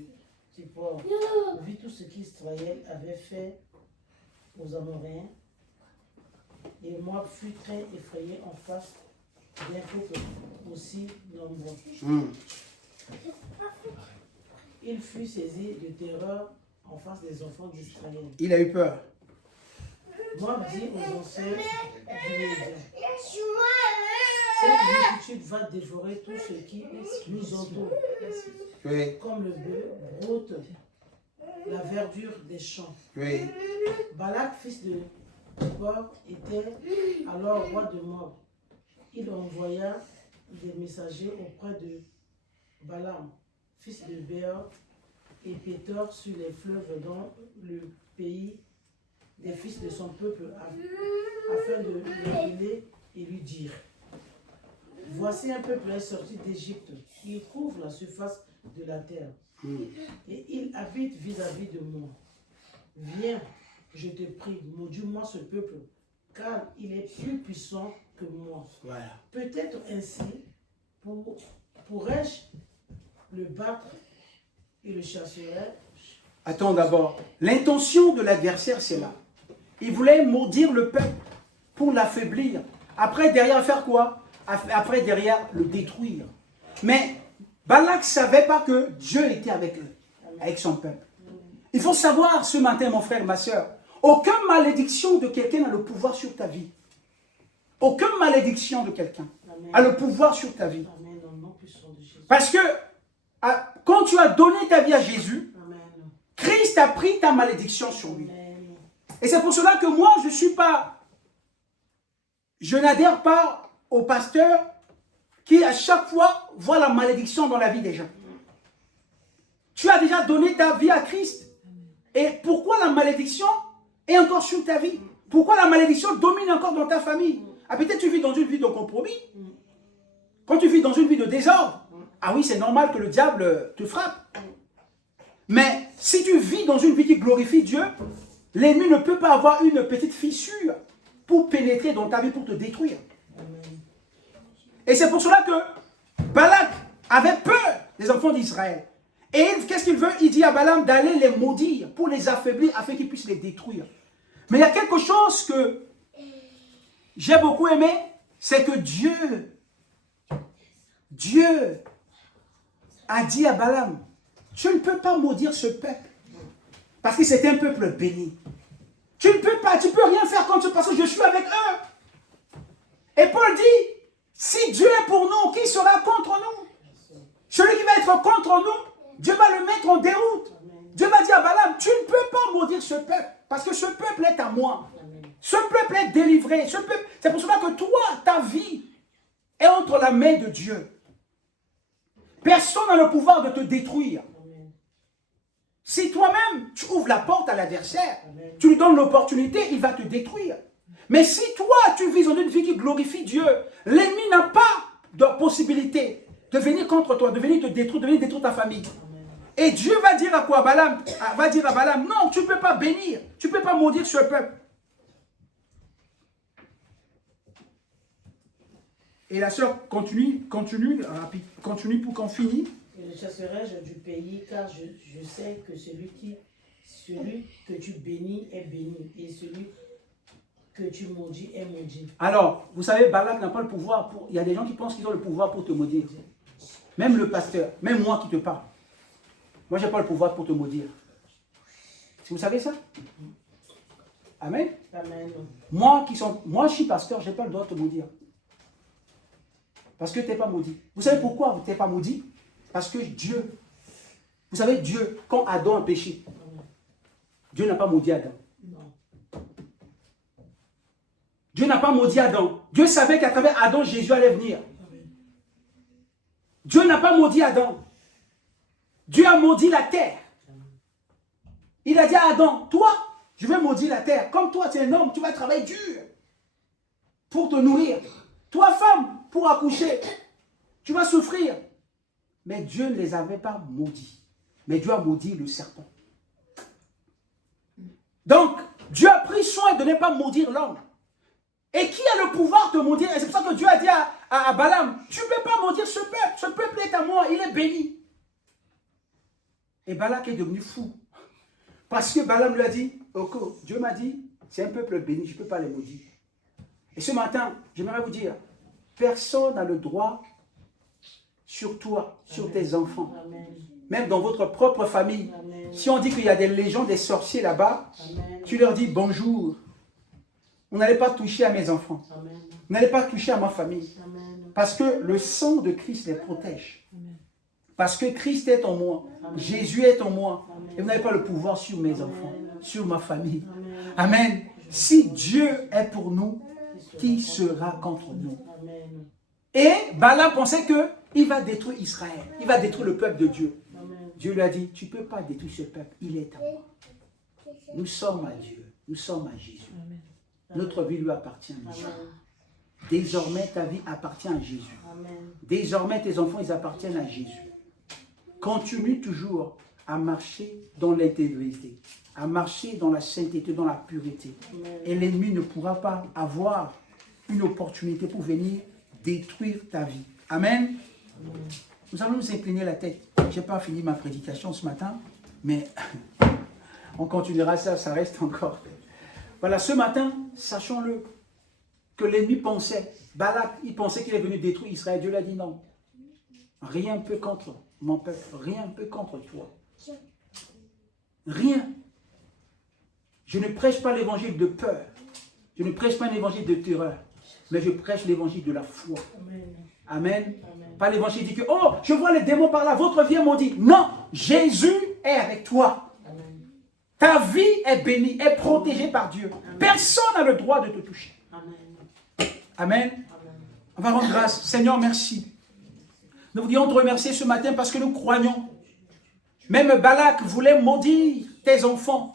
Zippor, vit tout ce qu'Israël avait fait aux Amoréens, et moi fut très effrayé en face d'un peuple aussi nombreux. Il fut saisi de terreur en face des enfants d'Israël. Il a eu peur. Moi, dit aux anciens du Médian, cette multitude va dévorer tout ce qui nous entoure, Oui. comme le bœuf broute la verdure des champs. Oui. Balak, fils de Zippor, était alors roi de Moab. Il envoya des messagers auprès de Balaam, fils de Béor, et Pétor sur les fleuves dans le pays des fils de son peuple, afin de l'appeler et lui dire: voici un peuple est sorti d'Égypte, il couvre la surface de la terre, et il habite vis-à-vis de moi. Viens, je te prie, maudis-moi ce peuple, car il est plus puissant que moi. Voilà. Peut-être ainsi pourrais-je le battre et le chasserai. Attends d'abord. L'intention de l'adversaire, c'est là. Il voulait maudire le peuple pour l'affaiblir. Après, derrière, faire quoi? Après, derrière, le détruire. Mais Balak ne savait pas que Dieu était avec eux, avec son peuple. Il faut savoir ce matin, mon frère, ma soeur, aucune malédiction de quelqu'un n'a le pouvoir sur ta vie. Aucune malédiction de quelqu'un a le pouvoir sur ta vie. Amen. Dans le nom puissant de Jésus. Parce que quand tu as donné ta vie à Jésus, Amen. Christ a pris ta malédiction sur lui. Amen. Et c'est pour cela que moi, je n'adhère pas au pasteur qui à chaque fois voit la malédiction dans la vie des gens. Tu as déjà donné ta vie à Christ. Et pourquoi la malédiction est encore sur ta vie? Pourquoi la malédiction domine encore dans ta famille? Ah, peut-être tu vis dans une vie de compromis. Quand tu vis dans une vie de désordre, ah oui, c'est normal que le diable te frappe. Mais si tu vis dans une vie qui glorifie Dieu, l'ennemi ne peut pas avoir une petite fissure pour pénétrer dans ta vie, pour te détruire. Et c'est pour cela que Balak avait peur des enfants d'Israël. Et qu'est-ce qu'il veut? Il dit à Balaam d'aller les maudire pour les affaiblir afin qu'ils puissent les détruire. Mais il y a quelque chose que j'ai beaucoup aimé, c'est que Dieu a dit à Balaam, tu ne peux pas maudire ce peuple parce que c'est un peuple béni. Tu ne peux pas, tu ne peux rien faire contre eux parce que je suis avec eux. Et Paul dit, si Dieu est pour nous, qui sera contre nous? Celui qui va être contre nous, Dieu va le mettre en déroute. Dieu va dire à Balaam, tu ne peux pas maudire ce peuple parce que ce peuple est à moi. Ce peuple est délivré. C'est pour cela que toi, ta vie est entre la main de Dieu. Personne n'a le pouvoir de te détruire. Si toi-même, tu ouvres la porte à l'adversaire, tu lui donnes l'opportunité, il va te détruire. Mais si toi, tu vis dans une vie qui glorifie Dieu, l'ennemi n'a pas de possibilité de venir contre toi, de venir te détruire, de venir détruire ta famille. Et Dieu va dire à quoi? Balaam va dire à Balaam, non, tu ne peux pas bénir, tu ne peux pas maudire ce peuple. Et la sœur continue pour qu'on finisse. Et je chasserai du pays, car je sais que celui que tu bénis est béni, et celui que tu maudis est maudit. Alors, vous savez, Balak n'a pas le pouvoir pour... Il y a des gens qui pensent qu'ils ont le pouvoir pour te maudire. Même le pasteur, même moi qui te parle. Moi, je n'ai pas le pouvoir pour te maudire. Si vous savez ça? Amen. Amen. Moi, je suis pasteur, je n'ai pas le droit de te maudire. Parce que tu n'es pas maudit. Vous savez pourquoi tu n'es pas maudit? Parce que Dieu, vous savez, Dieu, quand Adam a péché, Dieu n'a pas maudit Adam. Non. Dieu n'a pas maudit Adam. Dieu savait qu'à travers Adam, Jésus allait venir. Dieu n'a pas maudit Adam. Dieu a maudit la terre. Il a dit à Adam, toi, je vais maudire la terre. Comme toi, tu es un homme, tu vas travailler dur pour te nourrir. Toi, femme, pour accoucher, tu vas souffrir. Mais Dieu ne les avait pas maudits. Mais Dieu a maudit le serpent. Donc, Dieu a pris soin de ne pas maudire l'homme. Et qui a le pouvoir de maudire? Et c'est pour ça que Dieu a dit à Balaam, tu ne peux pas maudire ce peuple. Ce peuple est à moi, il est béni. Et Balak est devenu fou. Parce que Balaam lui a dit, ok, Dieu m'a dit, c'est un peuple béni, je ne peux pas les maudire. Et ce matin, j'aimerais vous dire, personne n'a le droit sur toi, sur tes enfants, Amen. même dans votre propre famille. Amen. Si on dit qu'il y a des légions des sorciers là-bas, Amen. tu leur dis bonjour. Vous n'allez pas toucher à mes enfants. Amen. Vous n'allez pas toucher à ma famille. Amen. Parce que le sang de Christ les protège. Parce que Christ est en moi. Amen. Jésus est en moi. Amen. Et vous n'avez pas le pouvoir sur mes enfants, sur ma famille. Amen. Amen. Si Dieu est pour nous, qui sera contre nous? Amen. Et Balaam pensait qu'il va détruire Israël. Il va détruire le peuple de Dieu. Amen. Dieu lui a dit, tu ne peux pas détruire ce peuple. Il est à moi. Nous sommes à Dieu. Nous sommes à Jésus. Notre vie lui appartient à Jésus. Amen. Désormais, ta vie appartient à Jésus. Amen. Désormais, tes enfants, ils appartiennent à Jésus. Continue toujours à marcher dans l'intégrité, à marcher dans la sainteté, dans la pureté. Amen. Et l'ennemi ne pourra pas avoir une opportunité pour venir détruire ta vie. Amen. Nous allons nous incliner la tête. Je n'ai pas fini ma prédication ce matin, mais on continuera ça, ça reste encore. Voilà, ce matin, sachons-le, que l'ennemi pensait, Balak, il pensait qu'il est venu détruire Israël. Dieu lui a dit non. Rien ne peut contre mon peuple, rien ne peut contre toi. Rien. Je ne prêche pas l'évangile de peur. Je ne prêche pas un évangile de terreur. Mais je prêche l'évangile de la foi. Amen. Amen. Amen. Pas l'évangile dit que, oh, je vois les démons par là, votre vie est maudite. Non, Jésus est avec toi. Amen. Ta vie est bénie, est protégée par Dieu. Personne n'a le droit de te toucher. Amen. Amen. Amen. On va rendre grâce. Seigneur, merci. Nous voudrions te remercier ce matin parce que nous croyons. Même Balak voulait maudire tes enfants.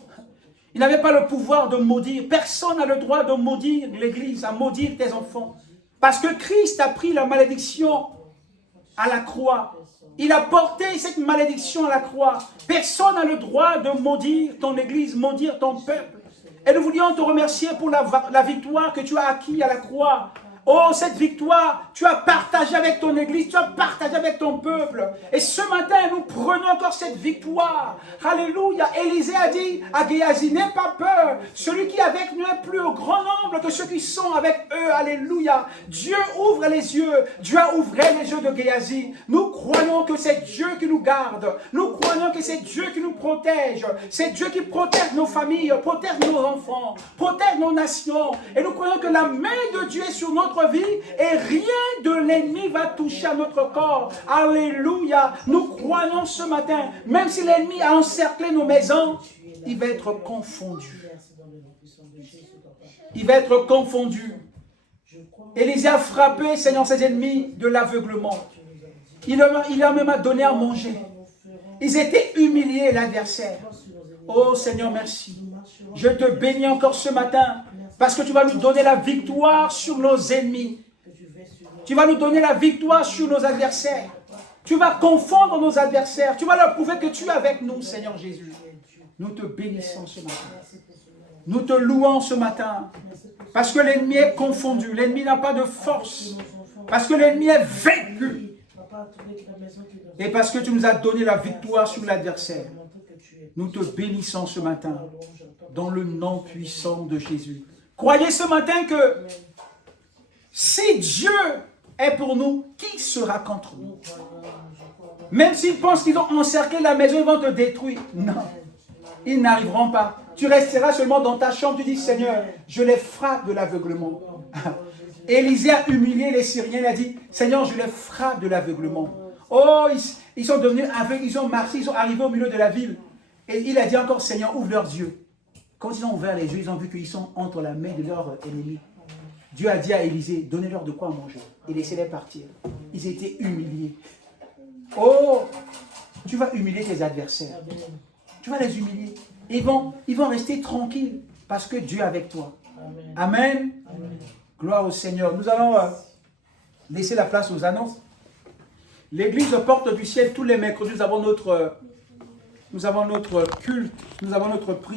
Il n'avait pas le pouvoir de maudire. Personne n'a le droit de maudire l'Église, à maudire tes enfants. Parce que Christ a pris la malédiction à la croix. Il a porté cette malédiction à la croix. Personne n'a le droit de maudire ton Église, maudire ton peuple. Et nous voulions te remercier pour la victoire que tu as acquise à la croix. Oh, cette victoire, tu as partagé avec ton Église, tu as partagé avec ton peuple. Et ce matin, nous prenons encore cette victoire. Alléluia. Élisée a dit à Géasi, n'aie pas peur. Celui qui est avec nous est plus au grand nombre que ceux qui sont avec eux. Alléluia. Dieu ouvre les yeux. Dieu a ouvert les yeux de Géasi. Nous croyons que c'est Dieu qui nous garde. Nous croyons que c'est Dieu qui nous protège. C'est Dieu qui protège nos familles, protège nos enfants, protège nos nations. Et nous croyons que la main de Dieu est sur notre vie et rien de l'ennemi va toucher à notre corps. Alléluia. Nous croyons ce matin, même si l'ennemi a encerclé nos maisons, il va être confondu. Il va être confondu. Élisée a frappé, Seigneur, ses ennemis de l'aveuglement. Il a même donné à manger. Ils étaient humiliés, l'adversaire. Oh Seigneur, merci. Je te bénis encore ce matin parce que tu vas nous donner la victoire sur nos ennemis. Tu vas nous donner la victoire sur nos adversaires. Tu vas confondre nos adversaires. Tu vas leur prouver que tu es avec nous, Seigneur Jésus. Nous te bénissons ce matin. Nous te louons ce matin. Parce que l'ennemi est confondu. L'ennemi n'a pas de force. Parce que l'ennemi est vaincu. Et parce que tu nous as donné la victoire sur l'adversaire. Nous te bénissons ce matin. Dans le nom puissant de Jésus. Croyez ce matin que si Dieu est pour nous, qui sera contre nous? Même s'ils pensent qu'ils ont encerclé la maison, ils vont te détruire. Non, ils n'arriveront pas. Tu resteras seulement dans ta chambre, tu dis, Seigneur, je les frappe de l'aveuglement. Élisée a humilié les Syriens, il a dit, Seigneur, je les frappe de l'aveuglement. Oh, ils sont devenus aveugles, ils ont marché, ils sont arrivés au milieu de la ville. Et il a dit encore, Seigneur, ouvre leurs yeux. Quand ils ont ouvert les yeux, ils ont vu qu'ils sont entre la main de leur ennemi. Dieu a dit à Élisée, donnez-leur de quoi manger et laissez-les partir. Ils étaient humiliés. Oh, tu vas humilier tes adversaires. Tu vas les humilier. Ils vont rester tranquilles parce que Dieu est avec toi. Amen. Amen. Gloire au Seigneur. Nous allons laisser la place aux annonces. L'église Porte du Ciel, tous les mercredis, nous avons notre culte, nous avons notre prière.